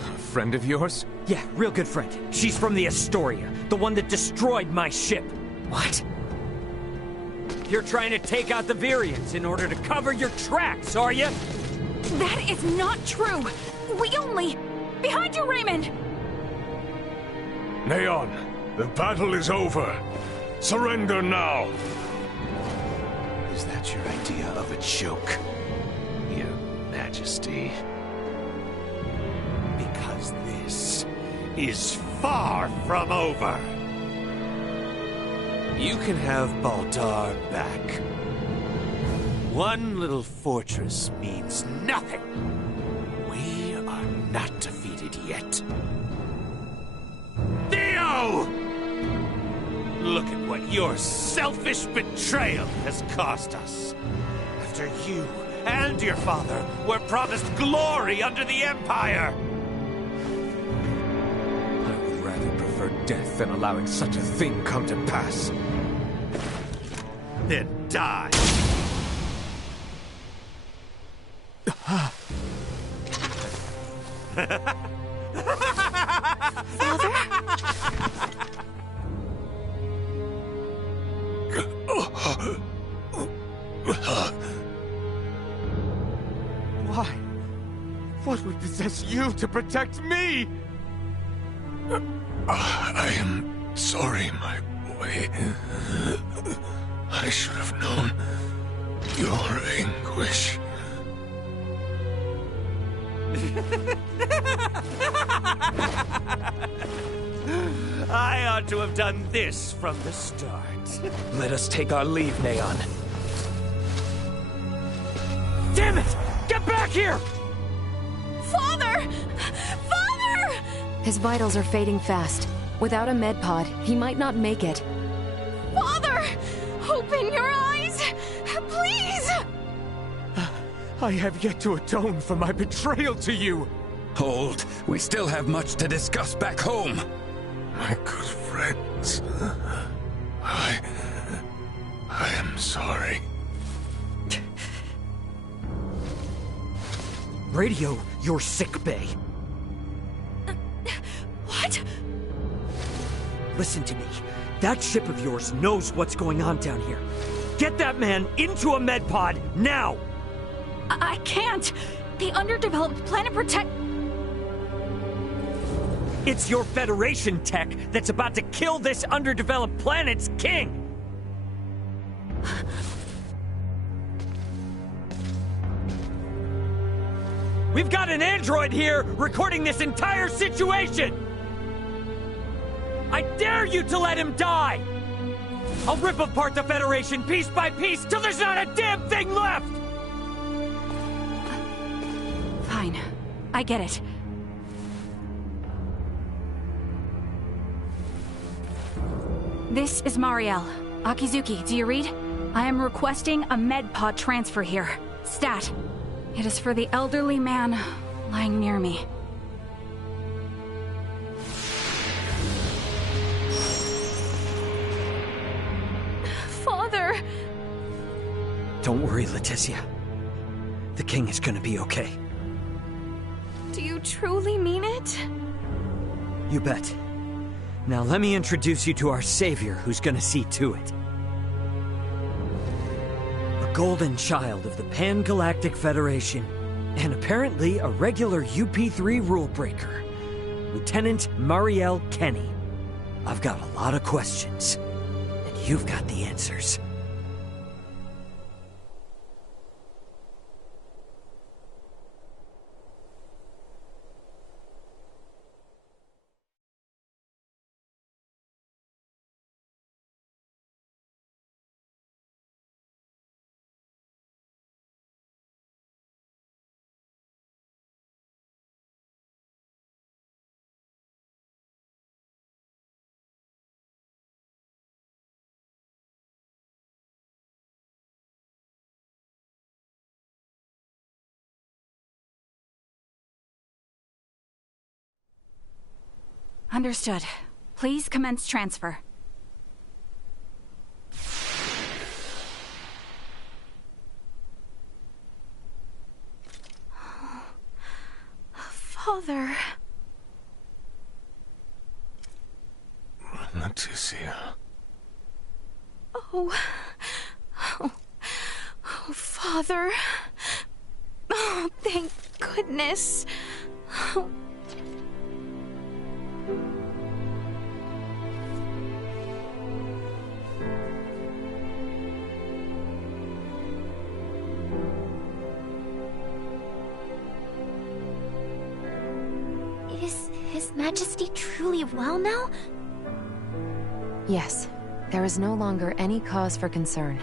A friend of yours? Yeah, real good friend. She's from the Astoria, the one that destroyed my ship. What? You're trying to take out the Virians in order to cover your tracks, are you? That is not true. We only... Behind you, Raymond! Neon, the battle is over. Surrender now. Is that your idea of a joke, Your Majesty? Because this is far from over. You can have Baldar back. One little fortress means nothing. We are not defeated yet. Theo! Look at what your selfish betrayal has cost us. After you and your father were promised glory under the Empire. I would rather prefer death than allowing such a thing come to pass. Then die. Why? What would possess you to protect me? I am sorry, my boy. I should have known your anguish. I ought to have done this from the start. Let us take our leave, Neon. Damn it! Get back here! Father! Father! His vitals are fading fast. Without a med pod, he might not make it. Father! Open your eyes! Please! I have yet to atone for my betrayal to you. Hold. We still have much to discuss back home. My good friends, I am sorry. Radio your sick bay. What? Listen to me. That ship of yours knows what's going on down here. Get that man into a med pod now! I can't. The underdeveloped planet protect... It's your Federation tech that's about to kill this underdeveloped planet's king! We've got an android here recording this entire situation! I dare you to let him die! I'll rip apart the Federation piece by piece till there's not a damn thing left! Fine. I get it. This is Marielle. Akizuki, do you read? I am requesting a med pod transfer here. Stat. It is for the elderly man lying near me. Father! Don't worry, Leticia. The king is gonna be okay. Do you truly mean it? You bet. Now let me introduce you to our savior who's gonna see to it. A golden child of the Pan-Galactic Federation, and apparently a regular UP3 rule breaker, Lieutenant Marielle Kenny. I've got a lot of questions, and you've got the answers. Understood. Please commence transfer. Father... Leticia. Oh, Father. Oh, thank goodness. Oh. Is His Majesty truly well now? Yes. There is no longer any cause for concern.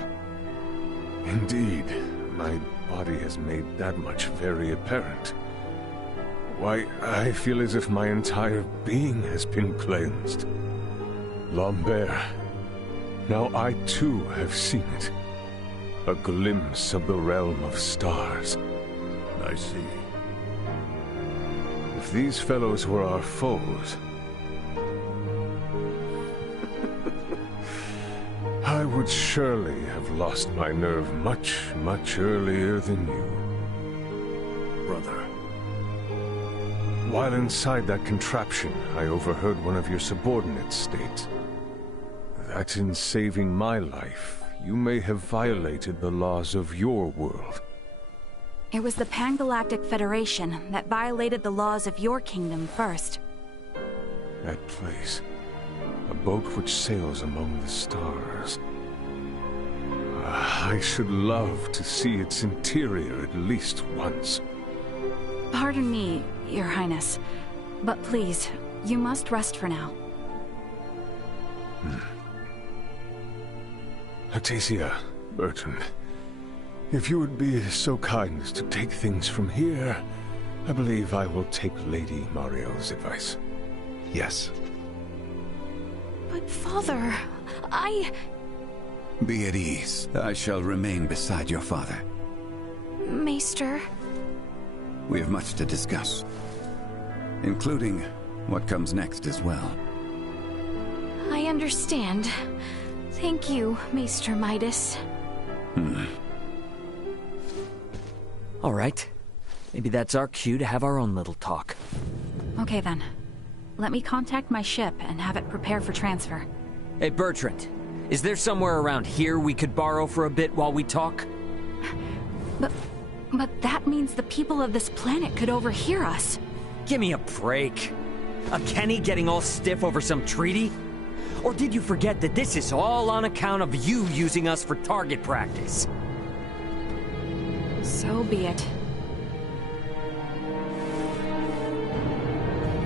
Indeed. My body has made that much very apparent. Why, I feel as if my entire being has been cleansed. Lambert, now I too have seen it. A glimpse of the realm of stars. I see. If these fellows were our foes, I would surely have lost my nerve much, much earlier than you. Brother. While inside that contraption, I overheard one of your subordinates state that in saving my life, you may have violated the laws of your world. It was the Pan-Galactic Federation that violated the laws of your kingdom first. That place. A boat which sails among the stars. I should love to see its interior at least once. Pardon me, Your Highness, but please, you must rest for now. Artesia, Bertrand, if you would be so kind as to take things from here, I believe I will take Lady Mariel's advice. Yes. But Father, Be at ease. I shall remain beside your father. Maester... We have much to discuss, including what comes next as well. I understand. Thank you, Maester Midas. All right. Maybe that's our cue to have our own little talk. Okay then. Let me contact my ship and have it prepare for transfer. Hey, Bertrand. Is there somewhere around here we could borrow for a bit while we talk? But that means the people of this planet could overhear us. Give me a break. A Kenny getting all stiff over some treaty? Or did you forget that this is all on account of you using us for target practice? So be it.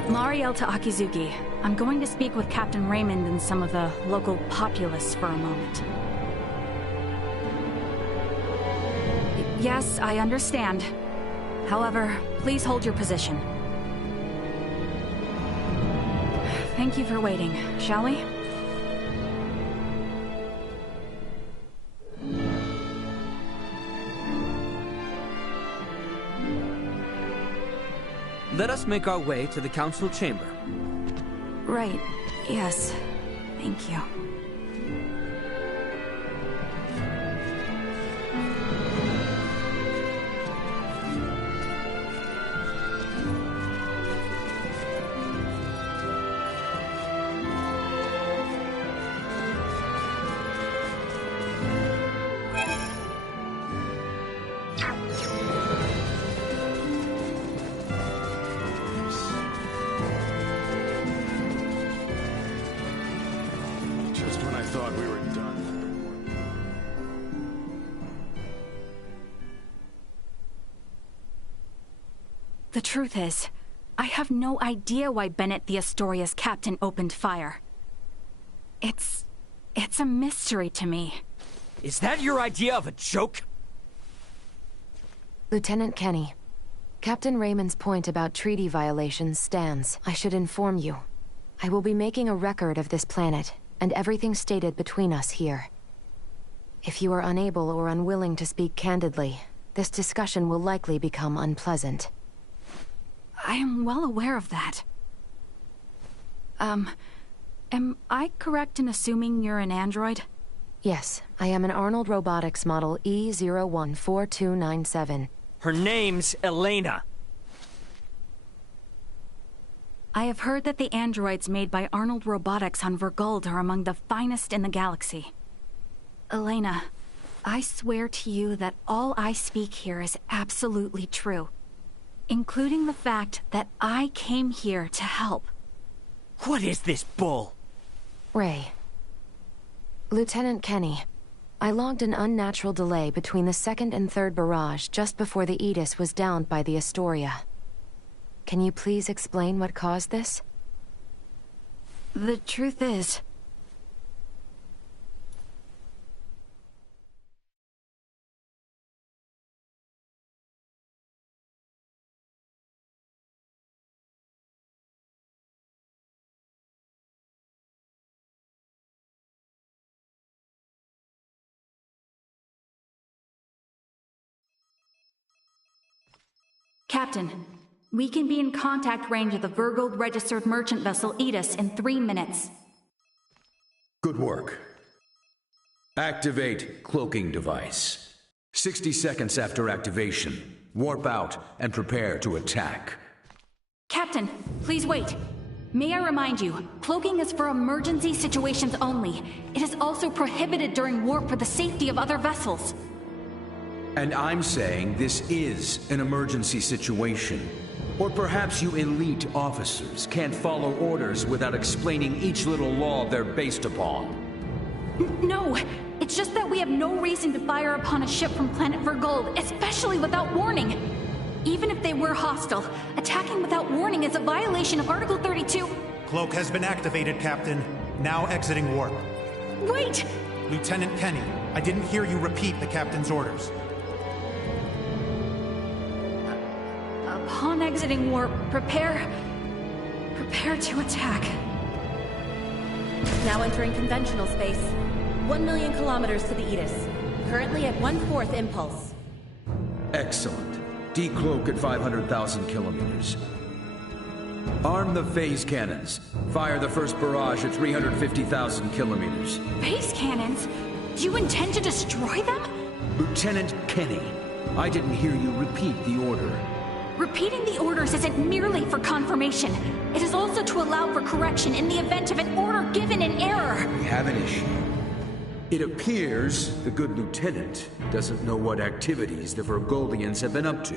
Mariel to Akizuki. I'm going to speak with Captain Raymond and some of the local populace for a moment. Yes, I understand. However, please hold your position. Thank you for waiting, shall we? Let us make our way to the council chamber. Right, yes. Thank you. The truth is, I have no idea why Bennett the Astoria's captain opened fire. It's a mystery to me. Is that your idea of a joke? Lieutenant Kenny, Captain Raymond's point about treaty violations stands. I should inform you. I will be making a record of this planet, and everything stated between us here. If you are unable or unwilling to speak candidly, this discussion will likely become unpleasant. I am well aware of that. Am I correct in assuming you're an android? Yes, I am an Arnold Robotics model E014297. Her name's Elena. I have heard that the androids made by Arnold Robotics on Vergold are among the finest in the galaxy. Elena, I swear to you that all I speak here is absolutely true. Including the fact that I came here to help. What is this bull? Ray. Lieutenant Kenny, I logged an unnatural delay between the second and third barrage just before the Aegis was downed by the Astoria. Can you please explain what caused this? The truth is... Captain, we can be in contact range of the Vergold registered merchant vessel Aegis in 3 minutes. Good work. Activate cloaking device. 60 seconds after activation. Warp out and prepare to attack. Captain, please wait. May I remind you, cloaking is for emergency situations only. It is also prohibited during warp for the safety of other vessels. And I'm saying this is an emergency situation. Or perhaps you elite officers can't follow orders without explaining each little law they're based upon. No, it's just that we have no reason to fire upon a ship from planet Vergold, especially without warning. Even if they were hostile, attacking without warning is a violation of Article 32. Cloak has been activated, Captain. Now exiting warp. Wait! Lieutenant Kenny, I didn't hear you repeat the captain's orders. Upon exiting warp, prepare to attack. Now entering conventional space. 1 million kilometers to the Edis. Currently at 1/4 impulse. Excellent. Decloak at 500,000 kilometers. Arm the phase cannons. Fire the first barrage at 350,000 kilometers. Phase cannons? Do you intend to destroy them? Lieutenant Kenny, I didn't hear you repeat the order. Repeating the orders isn't merely for confirmation. It is also to allow for correction in the event of an order given in error. We have an issue. It appears the good lieutenant doesn't know what activities the Vergoldians have been up to.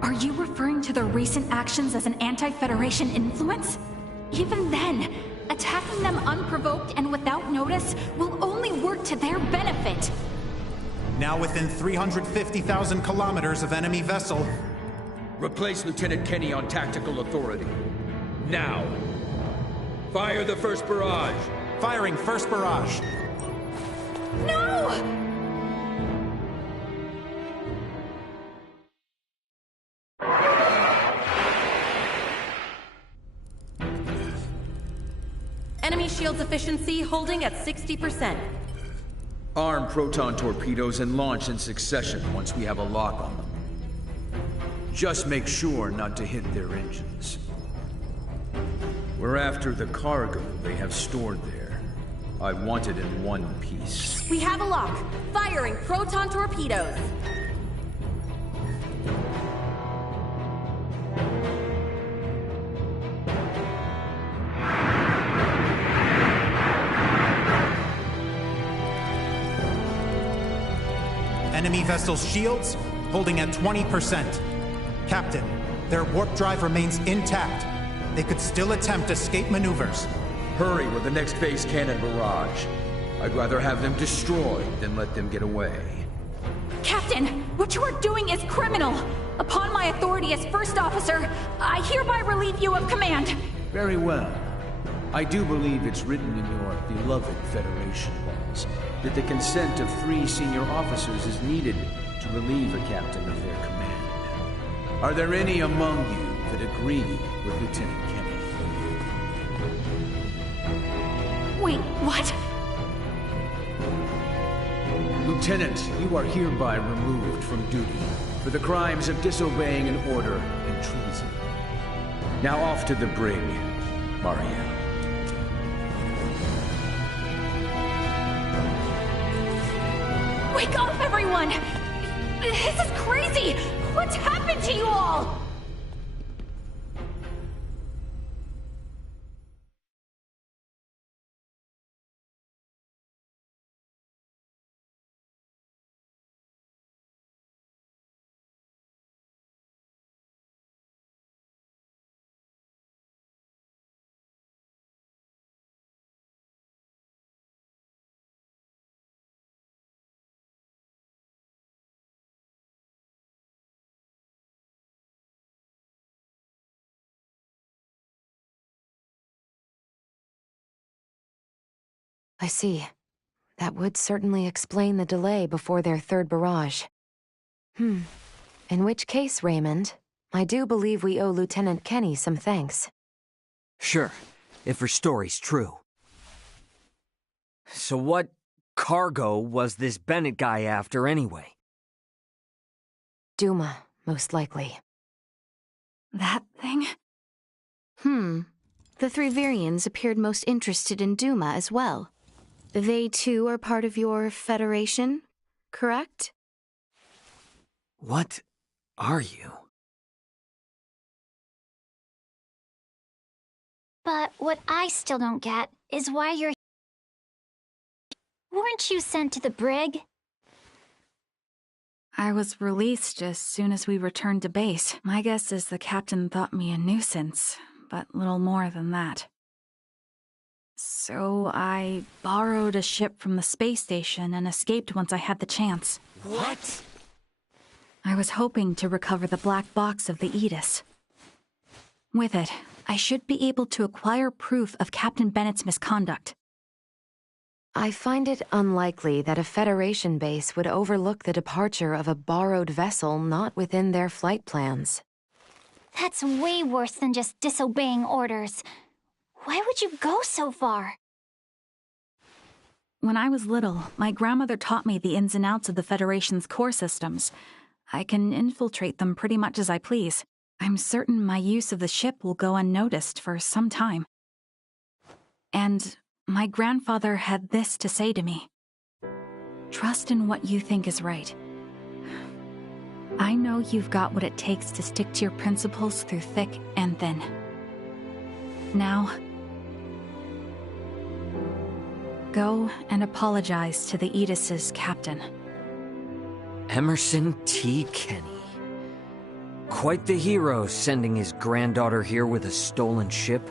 Are you referring to their recent actions as an anti-Federation influence? Even then, attacking them unprovoked and without notice will only work to their benefit. Now within 350,000 kilometers of enemy vessel. Replace Lieutenant Kenny on tactical authority. Now! Fire the first barrage! Firing first barrage! No! Enemy shields efficiency holding at 60%. Arm proton torpedoes and launch in succession once we have a lock on them. Just make sure not to hit their engines. We're after the cargo they have stored there. I want it in one piece. We have a lock. Firing proton torpedoes. Enemy vessel's shields holding at 20%. Captain, their warp drive remains intact. They could still attempt escape maneuvers. Hurry with the next phase cannon barrage. I'd rather have them destroyed than let them get away. Captain, what you are doing is criminal. Upon my authority as first officer, I hereby relieve you of command. Very well. I do believe it's written in your beloved Federation laws that the consent of 3 senior officers is needed to relieve a captain of their command. Are there any among you that agree with Lieutenant Kenny? Wait, what? Lieutenant, you are hereby removed from duty for the crimes of disobeying an order and treason. Now off to the brig, Mariel. Wake up, everyone! This is crazy! What's happened to you all? I see. That would certainly explain the delay before their third barrage. In which case, Raymond, I do believe we owe Lieutenant Kenny some thanks. Sure, if her story's true. So what cargo was this Bennett guy after anyway? Duma, most likely. That thing? The 3 Virians appeared most interested in Duma as well. They too are part of your Federation, correct? What are you? But what I still don't get is why you're... Weren't you sent to the brig? I was released as soon as we returned to base. My guess is the captain thought me a nuisance, but little more than that. So I borrowed a ship from the space station and escaped once I had the chance. What? I was hoping to recover the black box of the Edis. With it, I should be able to acquire proof of Captain Bennett's misconduct. I find it unlikely that a Federation base would overlook the departure of a borrowed vessel not within their flight plans. That's way worse than just disobeying orders. Why would you go so far? When I was little, my grandmother taught me the ins and outs of the Federation's core systems. I can infiltrate them pretty much as I please. I'm certain my use of the ship will go unnoticed for some time. And my grandfather had this to say to me. Trust in what you think is right. I know you've got what it takes to stick to your principles through thick and thin. Now, go and apologize to the Aegis's captain. Emerson T. Kenny. Quite the hero, sending his granddaughter here with a stolen ship.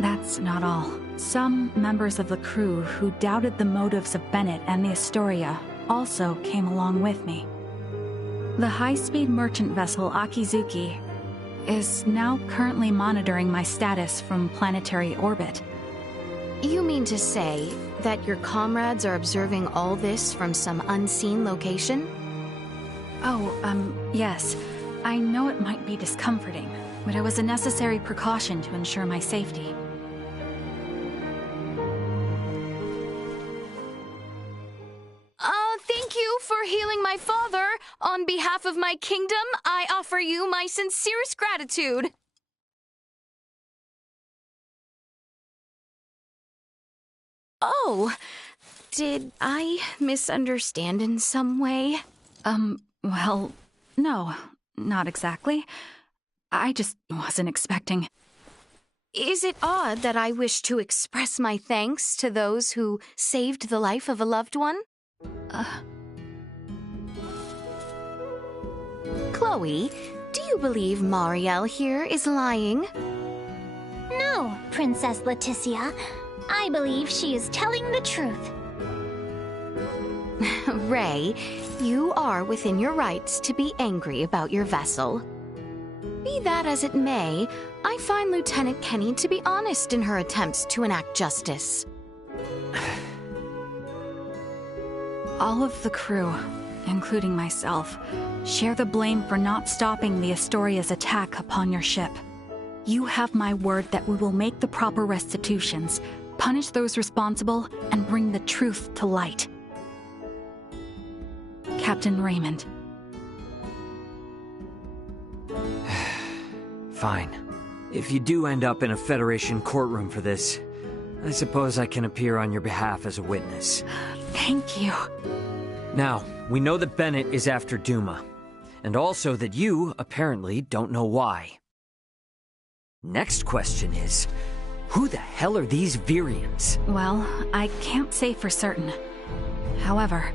That's not all. Some members of the crew who doubted the motives of Bennett and the Astoria also came along with me. The high-speed merchant vessel Akizuki is now currently monitoring my status from planetary orbit. You mean to say that your comrades are observing all this from some unseen location? Oh, yes. I know it might be discomforting, but it was a necessary precaution to ensure my safety. Thank you for healing my father. On behalf of my kingdom, I offer you my sincerest gratitude. Oh, did I misunderstand in some way? Well, no, not exactly. I just wasn't expecting. Is it odd that I wish to express my thanks to those who saved the life of a loved one? Chloe, do you believe Marielle here is lying? No, Princess Leticia. I believe she is telling the truth. Ray, you are within your rights to be angry about your vessel. Be that as it may, I find Lieutenant Kenny to be honest in her attempts to enact justice. All of the crew, including myself, share the blame for not stopping the Astoria's attack upon your ship. You have my word that we will make the proper restitutions, punish those responsible, and bring the truth to light. Captain Raymond. Fine. If you do end up in a Federation courtroom for this, I suppose I can appear on your behalf as a witness. Thank you. Now, we know that Bennett is after Duma, and also that you, apparently, don't know why. Next question is, who the hell are these Virians? Well, I can't say for certain. However,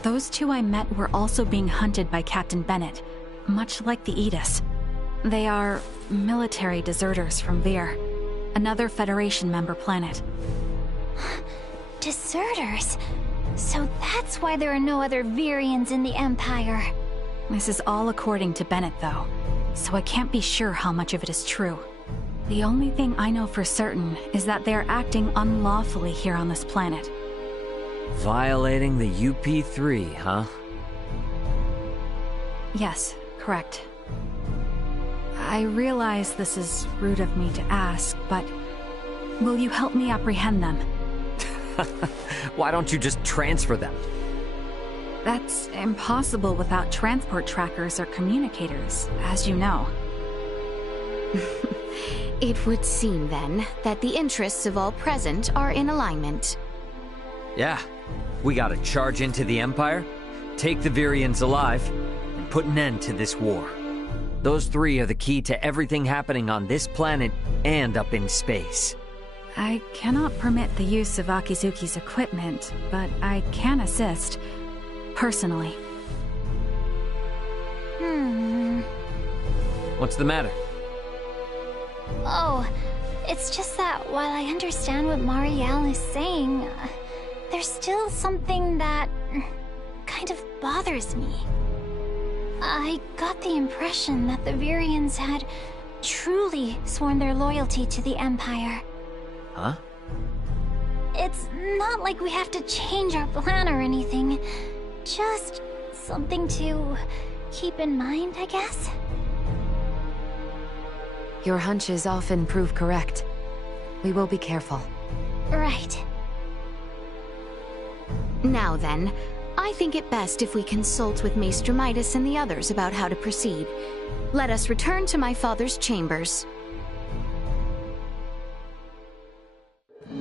those two I met were also being hunted by Captain Bennett, much like the Aegis. They are military deserters from Vir, another Federation member planet. Deserters? So that's why there are no other Virians in the Empire. This is all according to Bennett, though, so I can't be sure how much of it is true. The only thing I know for certain is that they are acting unlawfully here on this planet. Violating the UP3, huh? Yes, correct. I realize this is rude of me to ask, but will you help me apprehend them? Why don't you just transfer them? That's impossible without transport trackers or communicators, as you know. It would seem, then, that the interests of all present are in alignment. Yeah. We gotta charge into the Empire, take the Virians alive, and put an end to this war. Those three are the key to everything happening on this planet and up in space. I cannot permit the use of Akizuki's equipment, but I can assist, personally. What's the matter? Oh, it's just that while I understand what Marielle is saying, there's still something that kind of bothers me. I got the impression that the Virians had truly sworn their loyalty to the Empire. Huh? It's not like we have to change our plan or anything. Just something to keep in mind, I guess? Your hunches often prove correct. We will be careful. Right. Now then, I think it best if we consult with Maester Midas and the others about how to proceed. Let us return to my father's chambers.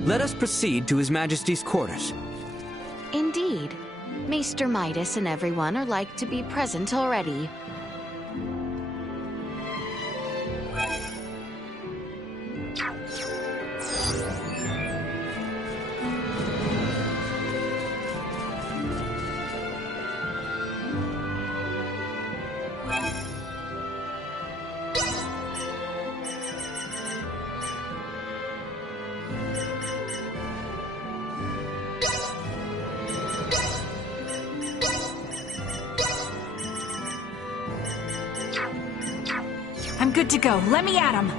Let us proceed to His Majesty's quarters. Indeed. Maester Midas and everyone are like to be present already. I'm good to go. Let me at him.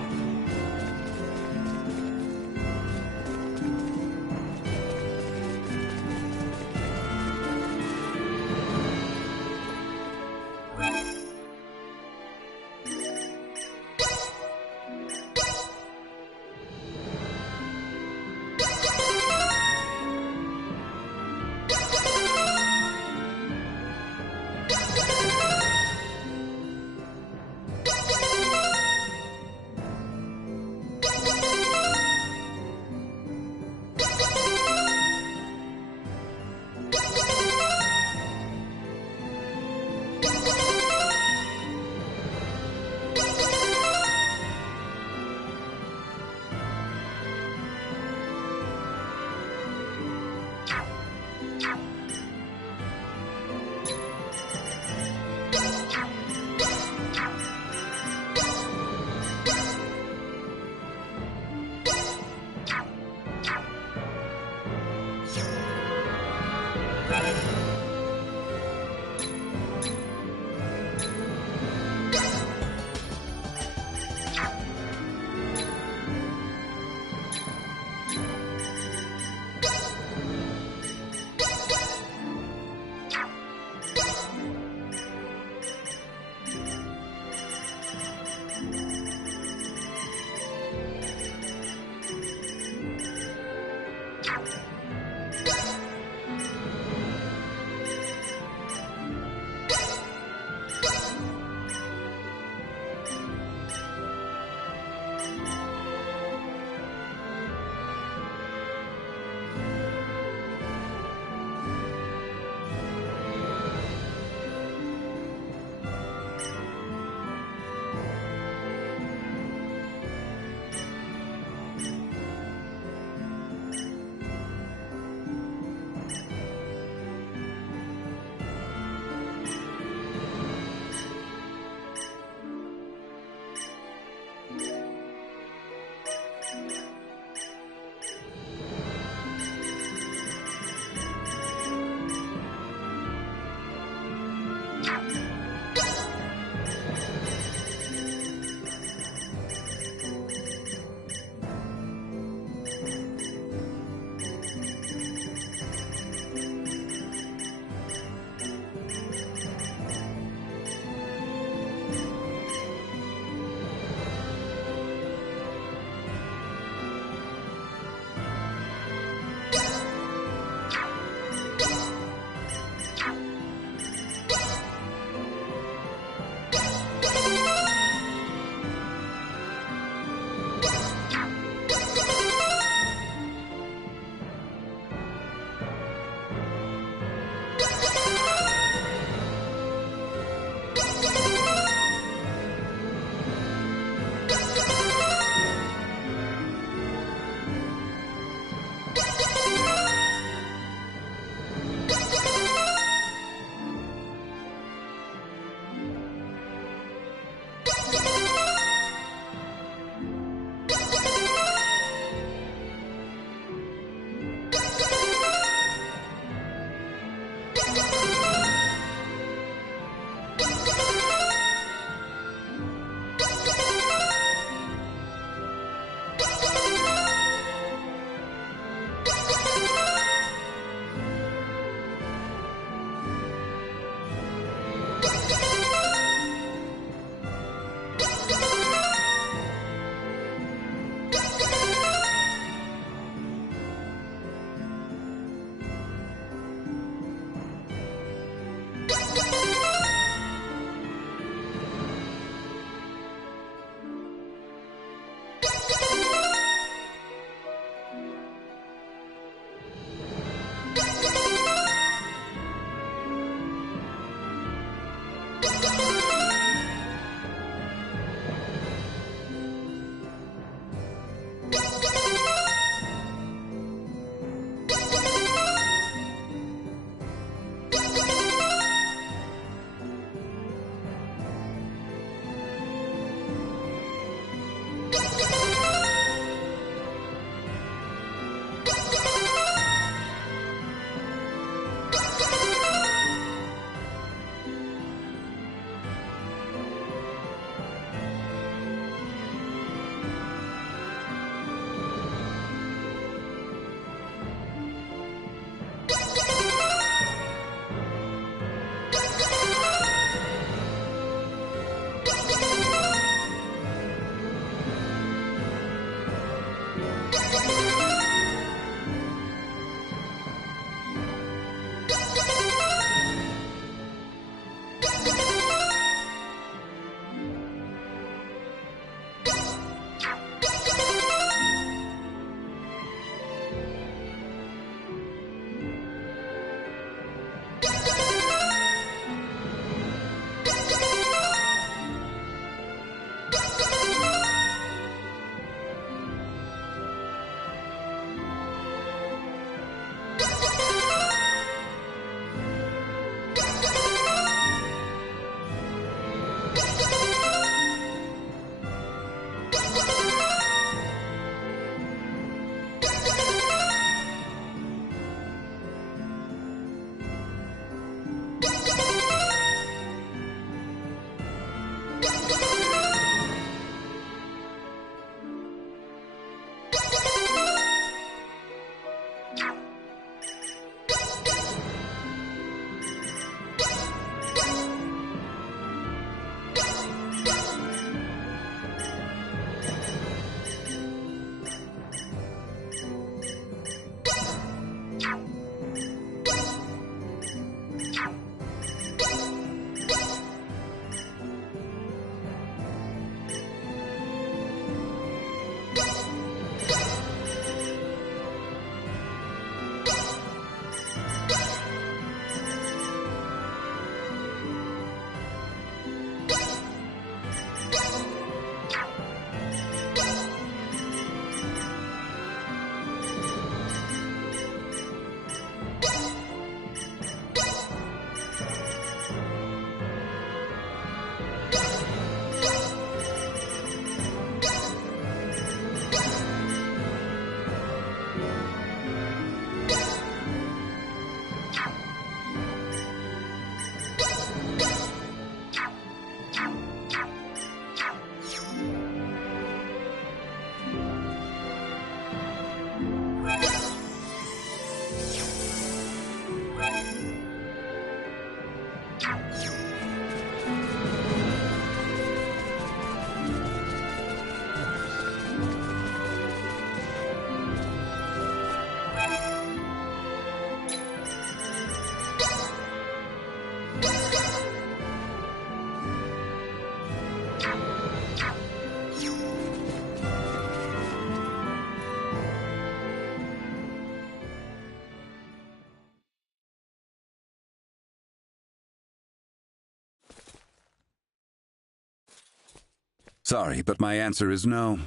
Sorry, but my answer is no.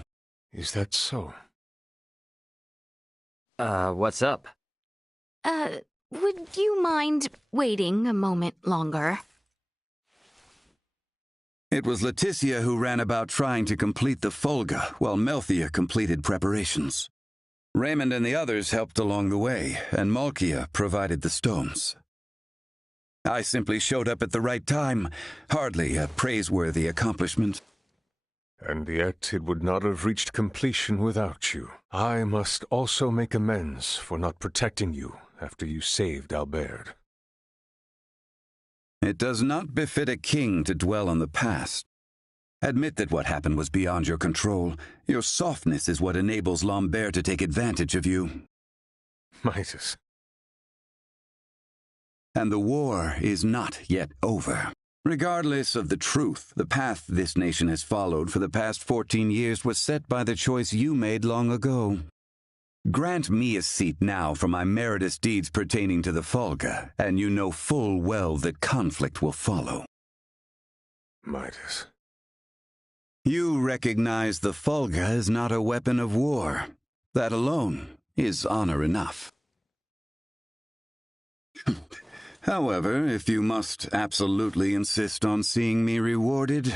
Is that so? What's up? Would you mind waiting a moment longer? It was Leticia who ran about trying to complete the Folga, while Melthia completed preparations. Raymond and the others helped along the way, and Malkia provided the stones. I simply showed up at the right time, hardly a praiseworthy accomplishment. And yet it would not have reached completion without you. I must also make amends for not protecting you after you saved Albert. It does not befit a king to dwell on the past. Admit that what happened was beyond your control. Your softness is what enables Lambert to take advantage of you. Midas. And the war is not yet over. Regardless of the truth, the path this nation has followed for the past 14 years was set by the choice you made long ago. Grant me a seat now for my meritorious deeds pertaining to the Folga, and you know full well that conflict will follow. Midas. You recognize the Folga is not a weapon of war. That alone is honor enough. However, if you must absolutely insist on seeing me rewarded,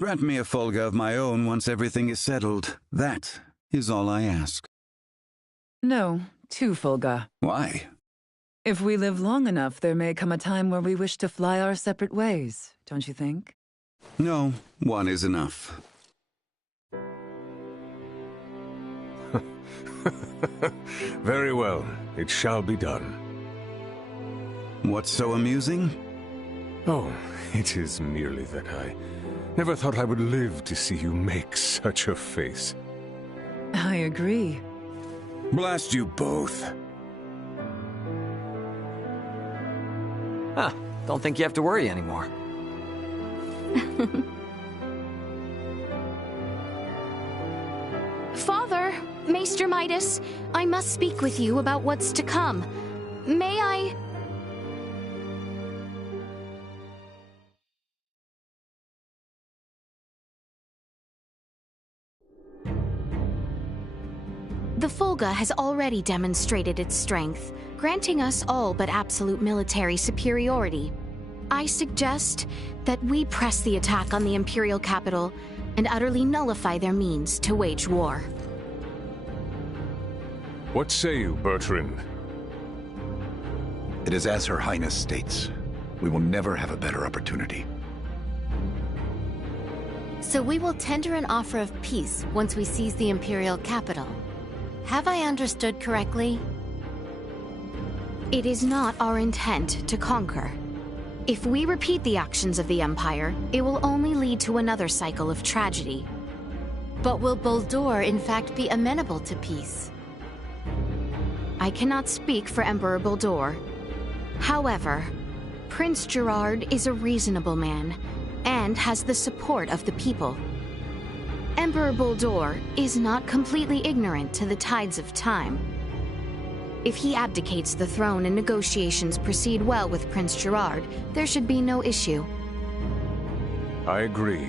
grant me a Folga of my own once everything is settled. That is all I ask. No, 2 Folga. Why? If we live long enough, there may come a time where we wish to fly our separate ways, don't you think? No, 1 is enough. Very well, it shall be done. What's so amusing? Oh, it is merely that I never thought I would live to see you make such a face. I agree. Blast you both. Don't think you have to worry anymore. Father, Maester Midas, I must speak with you about what's to come. May I... The Folga has already demonstrated its strength, granting us all but absolute military superiority. I suggest that we press the attack on the Imperial capital and utterly nullify their means to wage war. What say you, Bertrand? It is as Her Highness states. We will never have a better opportunity. So we will tender an offer of peace once we seize the Imperial capital. Have I understood correctly? It is not our intent to conquer. If we repeat the actions of the Empire, it will only lead to another cycle of tragedy. But will Boldur in fact be amenable to peace? I cannot speak for Emperor Boldur. However, Prince Gerard is a reasonable man, and has the support of the people. Emperor Boldur is not completely ignorant to the tides of time. If he abdicates the throne and negotiations proceed well with Prince Gerard, there should be no issue. I agree.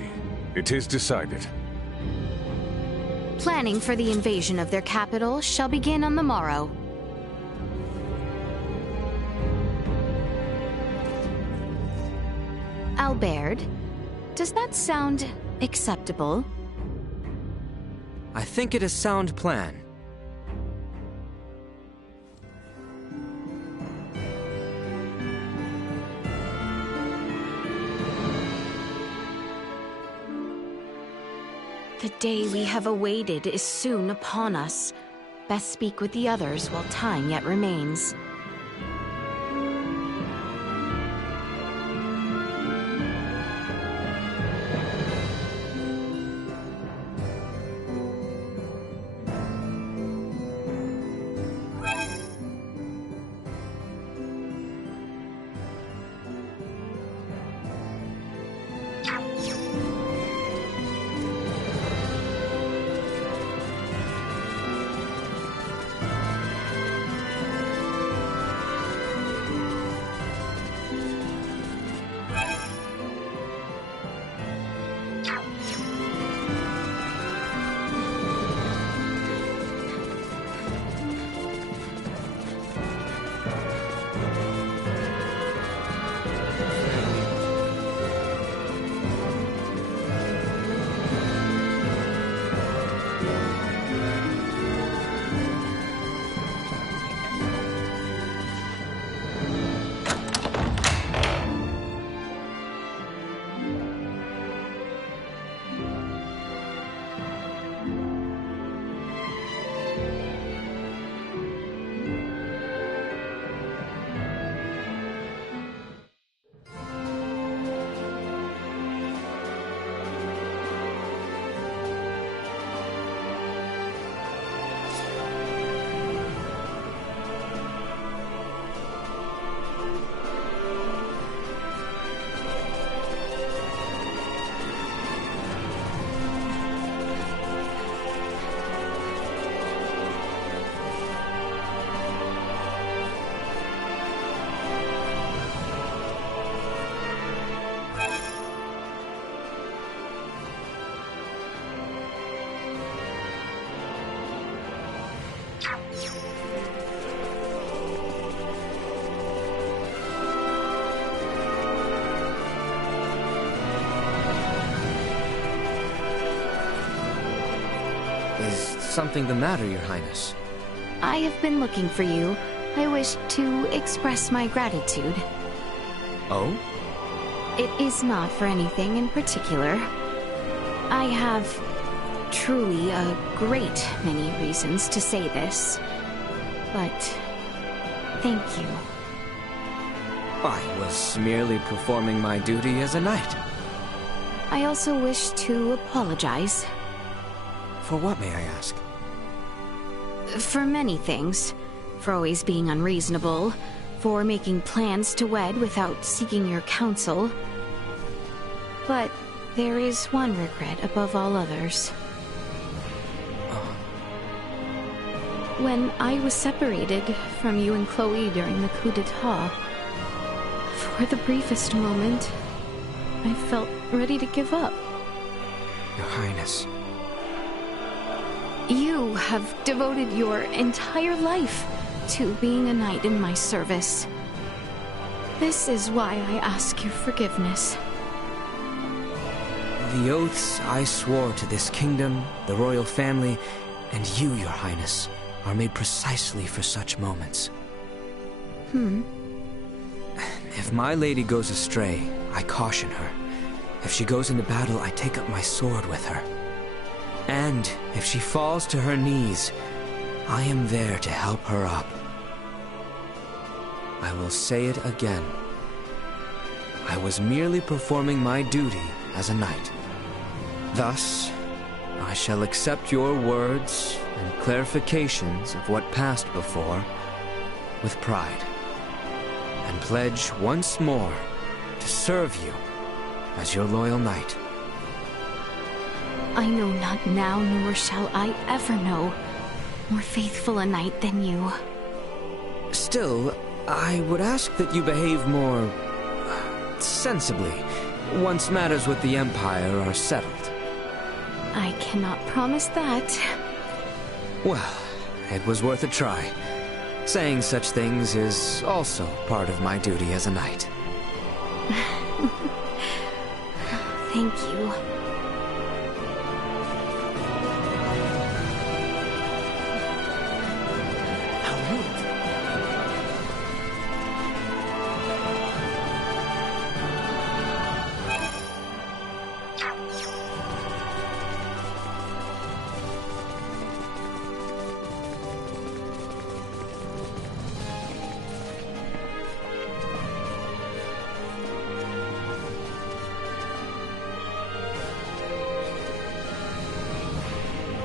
It is decided. Planning for the invasion of their capital shall begin on the morrow. Albert, does that sound acceptable? I think it a sound plan. The day we have awaited is soon upon us. Best speak with the others while time yet remains. Is something the matter, Your Highness? I have been looking for you. I wish to express my gratitude. Oh? It is not for anything in particular. I have truly a great many reasons to say this, but thank you. I was merely performing my duty as a knight. I also wish to apologize. For what, may I ask? For many things. For always being unreasonable. For making plans to wed without seeking your counsel. But there is one regret above all others. When I was separated from you and Chloe during the coup d'etat, for the briefest moment, I felt ready to give up. Your Highness. You have devoted your entire life to being a knight in my service. This is why I ask your forgiveness. The oaths I swore to this kingdom, the royal family, and you, Your Highness, are made precisely for such moments. If my lady goes astray, I caution her. If she goes into battle, I take up my sword with her. And if she falls to her knees, I am there to help her up. I will say it again. I was merely performing my duty as a knight. Thus, I shall accept your words and clarifications of what passed before with pride, and pledge once more to serve you as your loyal knight. I know not now, nor shall I ever know, more faithful a knight than you. Still, I would ask that you behave more sensibly once matters with the Empire are settled. I cannot promise that. Well, it was worth a try. Saying such things is also part of my duty as a knight. Thank you.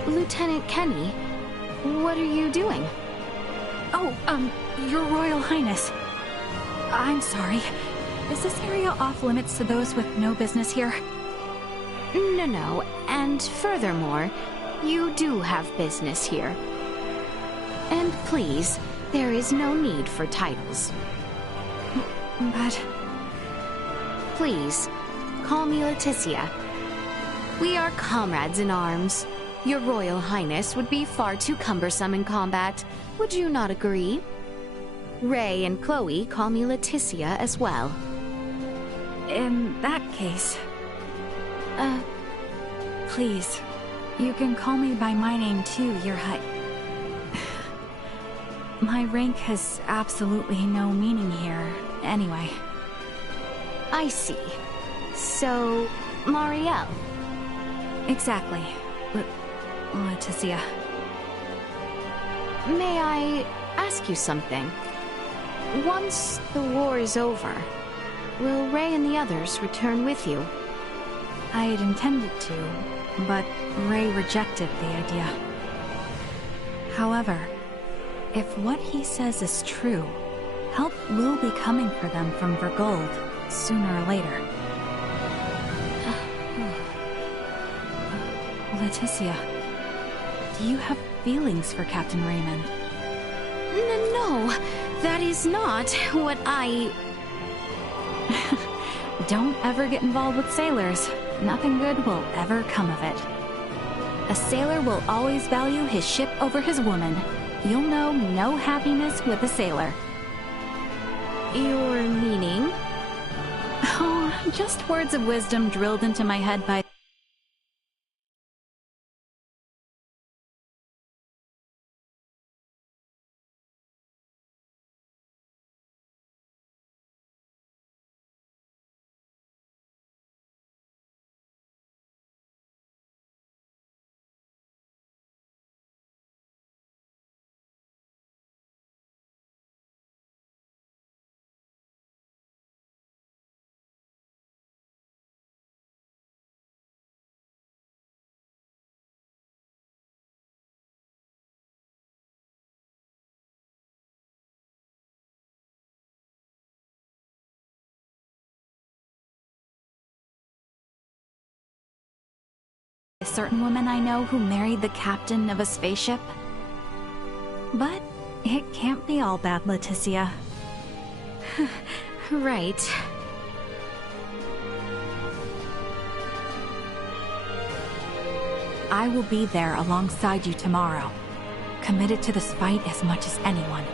Lieutenant Kenny, what are you doing? Oh, Your Royal Highness. I'm sorry. Is this area off limits to those with no business here? No. And furthermore, you do have business here. And please, there is no need for titles. But... Please, call me Leticia. We are comrades in arms. Your Royal Highness would be far too cumbersome in combat. Would you not agree? Ray and Chloe call me Leticia as well. In that case... Please, you can call me by my name too, Your High... My rank has absolutely no meaning here, anyway. I see. So, Marielle? Exactly. Leticia. May I ask you something? Once the war is over, will Ray and the others return with you? I had intended to, but Ray rejected the idea. However, if what he says is true, help will be coming for them from Vergold sooner or later. Leticia, do you have feelings for Captain Raymond? No, that is not what I... Don't ever get involved with sailors. Nothing good will ever come of it. A sailor will always value his ship over his woman. You'll know no happiness with a sailor. Your meaning? Oh, just words of wisdom drilled into my head by certain woman I know who married the captain of a spaceship. But it can't be all bad, Leticia. Right. I will be there alongside you tomorrow, committed to this fight as much as anyone.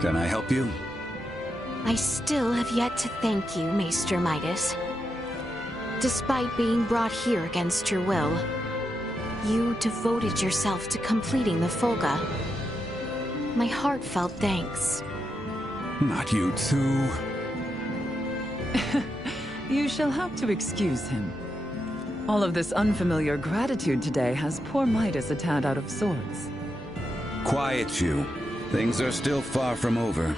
Can I help you? I still have yet to thank you, Maester Midas. Despite being brought here against your will, you devoted yourself to completing the Folga. My heartfelt thanks. Not you too. You shall have to excuse him. All of this unfamiliar gratitude today has poor Midas a tad out of sorts. Quiet you. Things are still far from over.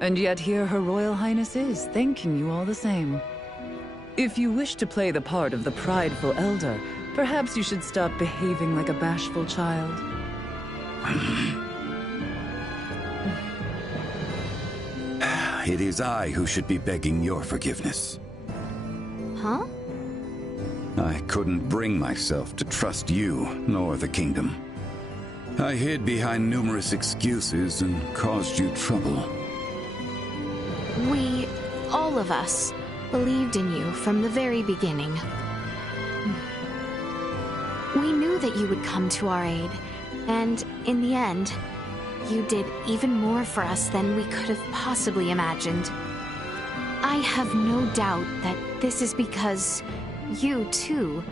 And yet here Her Royal Highness is, thanking you all the same. If you wish to play the part of the prideful elder, perhaps you should stop behaving like a bashful child. It is I who should be begging your forgiveness. Huh? I couldn't bring myself to trust you, nor the kingdom. I hid behind numerous excuses and caused you trouble. We, all of us, believed in you from the very beginning. We knew that you would come to our aid, and in the end, you did even more for us than we could have possibly imagined. I have no doubt that this is because you, too,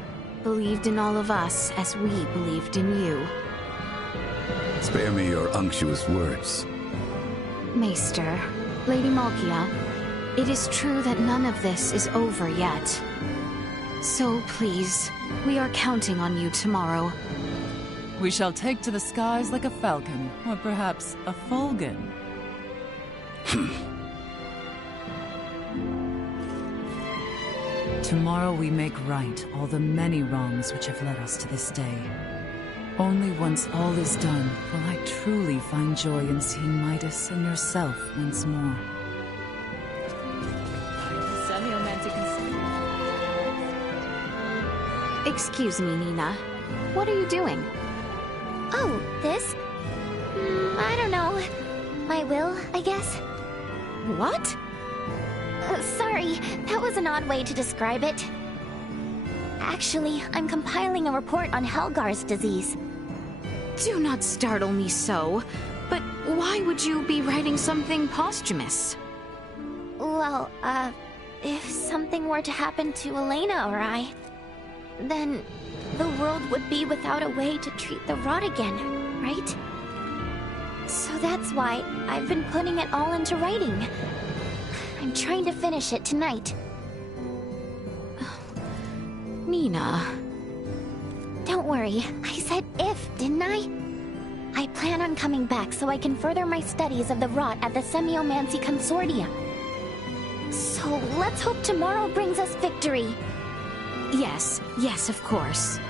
believed in all of us as we believed in you. Spare me your unctuous words. Maester, Lady Malkia, it is true that none of this is over yet. So please, we are counting on you tomorrow. We shall take to the skies like a falcon, or perhaps a falcon. Tomorrow we make right all the many wrongs which have led us to this day. Only once all is done will I truly find joy in seeing Midas and yourself once more. Excuse me, Nina. What are you doing? Oh, this? I don't know. My will, I guess. What? Sorry, that was an odd way to describe it. Actually, I'm compiling a report on Helgar's disease. Do not startle me so. But why would you be writing something posthumous? Well, if something were to happen to Elena or I, then the world would be without a way to treat the rot again, right? So that's why I've been putting it all into writing. I'm trying to finish it tonight. Nina. Don't worry, I said if, didn't I? I plan on coming back so I can further my studies of the rot at the Semiomancy Consortium. So let's hope tomorrow brings us victory. Yes, of course.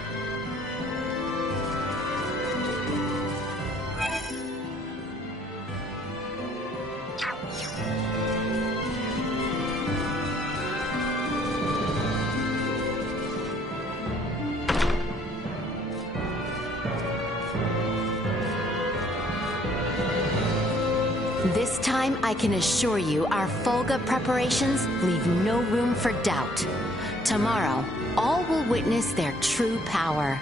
This time, I can assure you our Folga preparations leave no room for doubt. Tomorrow, all will witness their true power.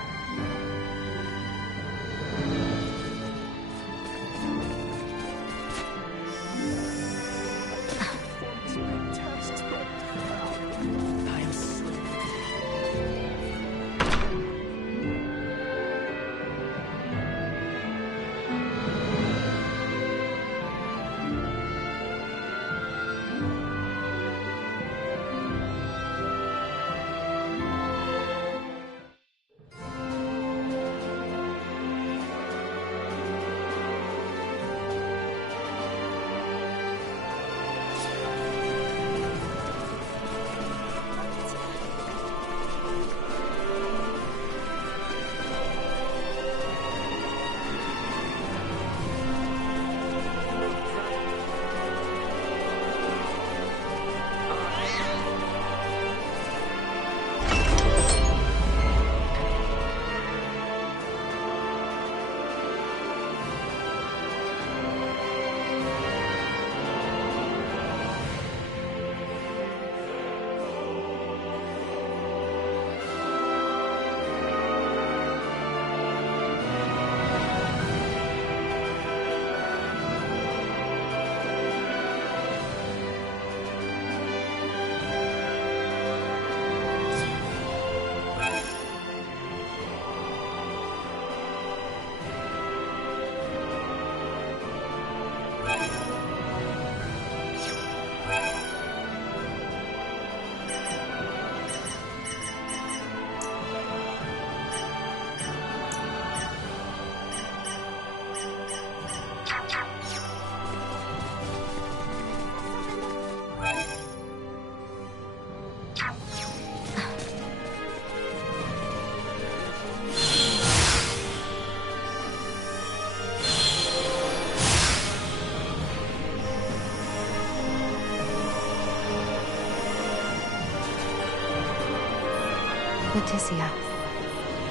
Leticia,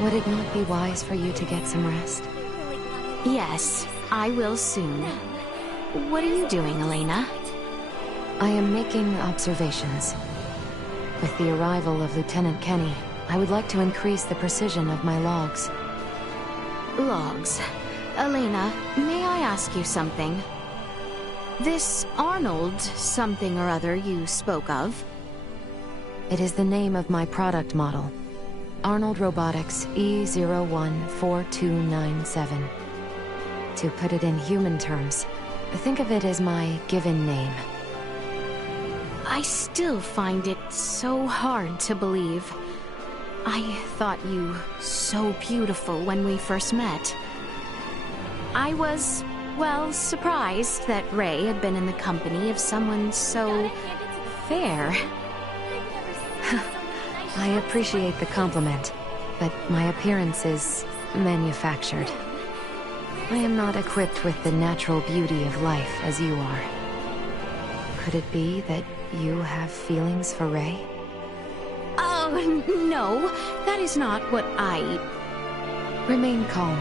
would it not be wise for you to get some rest? Yes, I will soon. What are you doing, Elena? I am making observations. With the arrival of Lieutenant Kenny, I would like to increase the precision of my logs. Logs. Elena, may I ask you something? This Arnold something or other you spoke of? It is the name of my product model. Arnold Robotics E014297. To put it in human terms, think of it as my given name. I still find it so hard to believe. I thought you so beautiful when we first met. I was, well, surprised that Ray had been in the company of someone so fair. I appreciate the compliment, but my appearance is manufactured. I am not equipped with the natural beauty of life as you are. Could it be that you have feelings for Rey? Oh, no. That is not what I... Remain calm.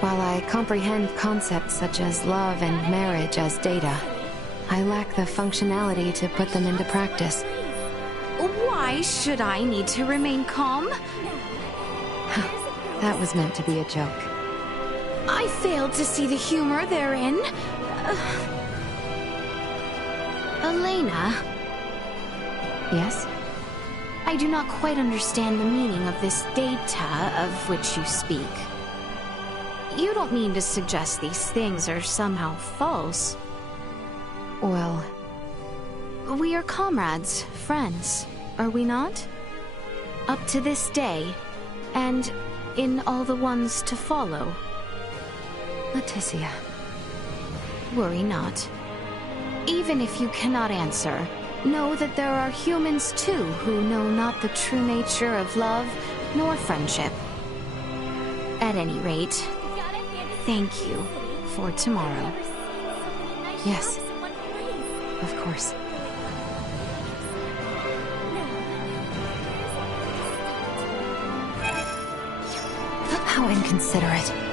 While I comprehend concepts such as love and marriage as data, I lack the functionality to put them into practice. Why should I need to remain calm? That was meant to be a joke. I failed to see the humor therein. Elena? Yes? I do not quite understand the meaning of this data of which you speak. You don't mean to suggest these things are somehow false? Well... We are comrades, friends, are we not? Up to this day, and in all the ones to follow. Leticia. Worry not. Even if you cannot answer, know that there are humans too who know not the true nature of love nor friendship. At any rate, thank you for tomorrow. Yes, of course. How inconsiderate.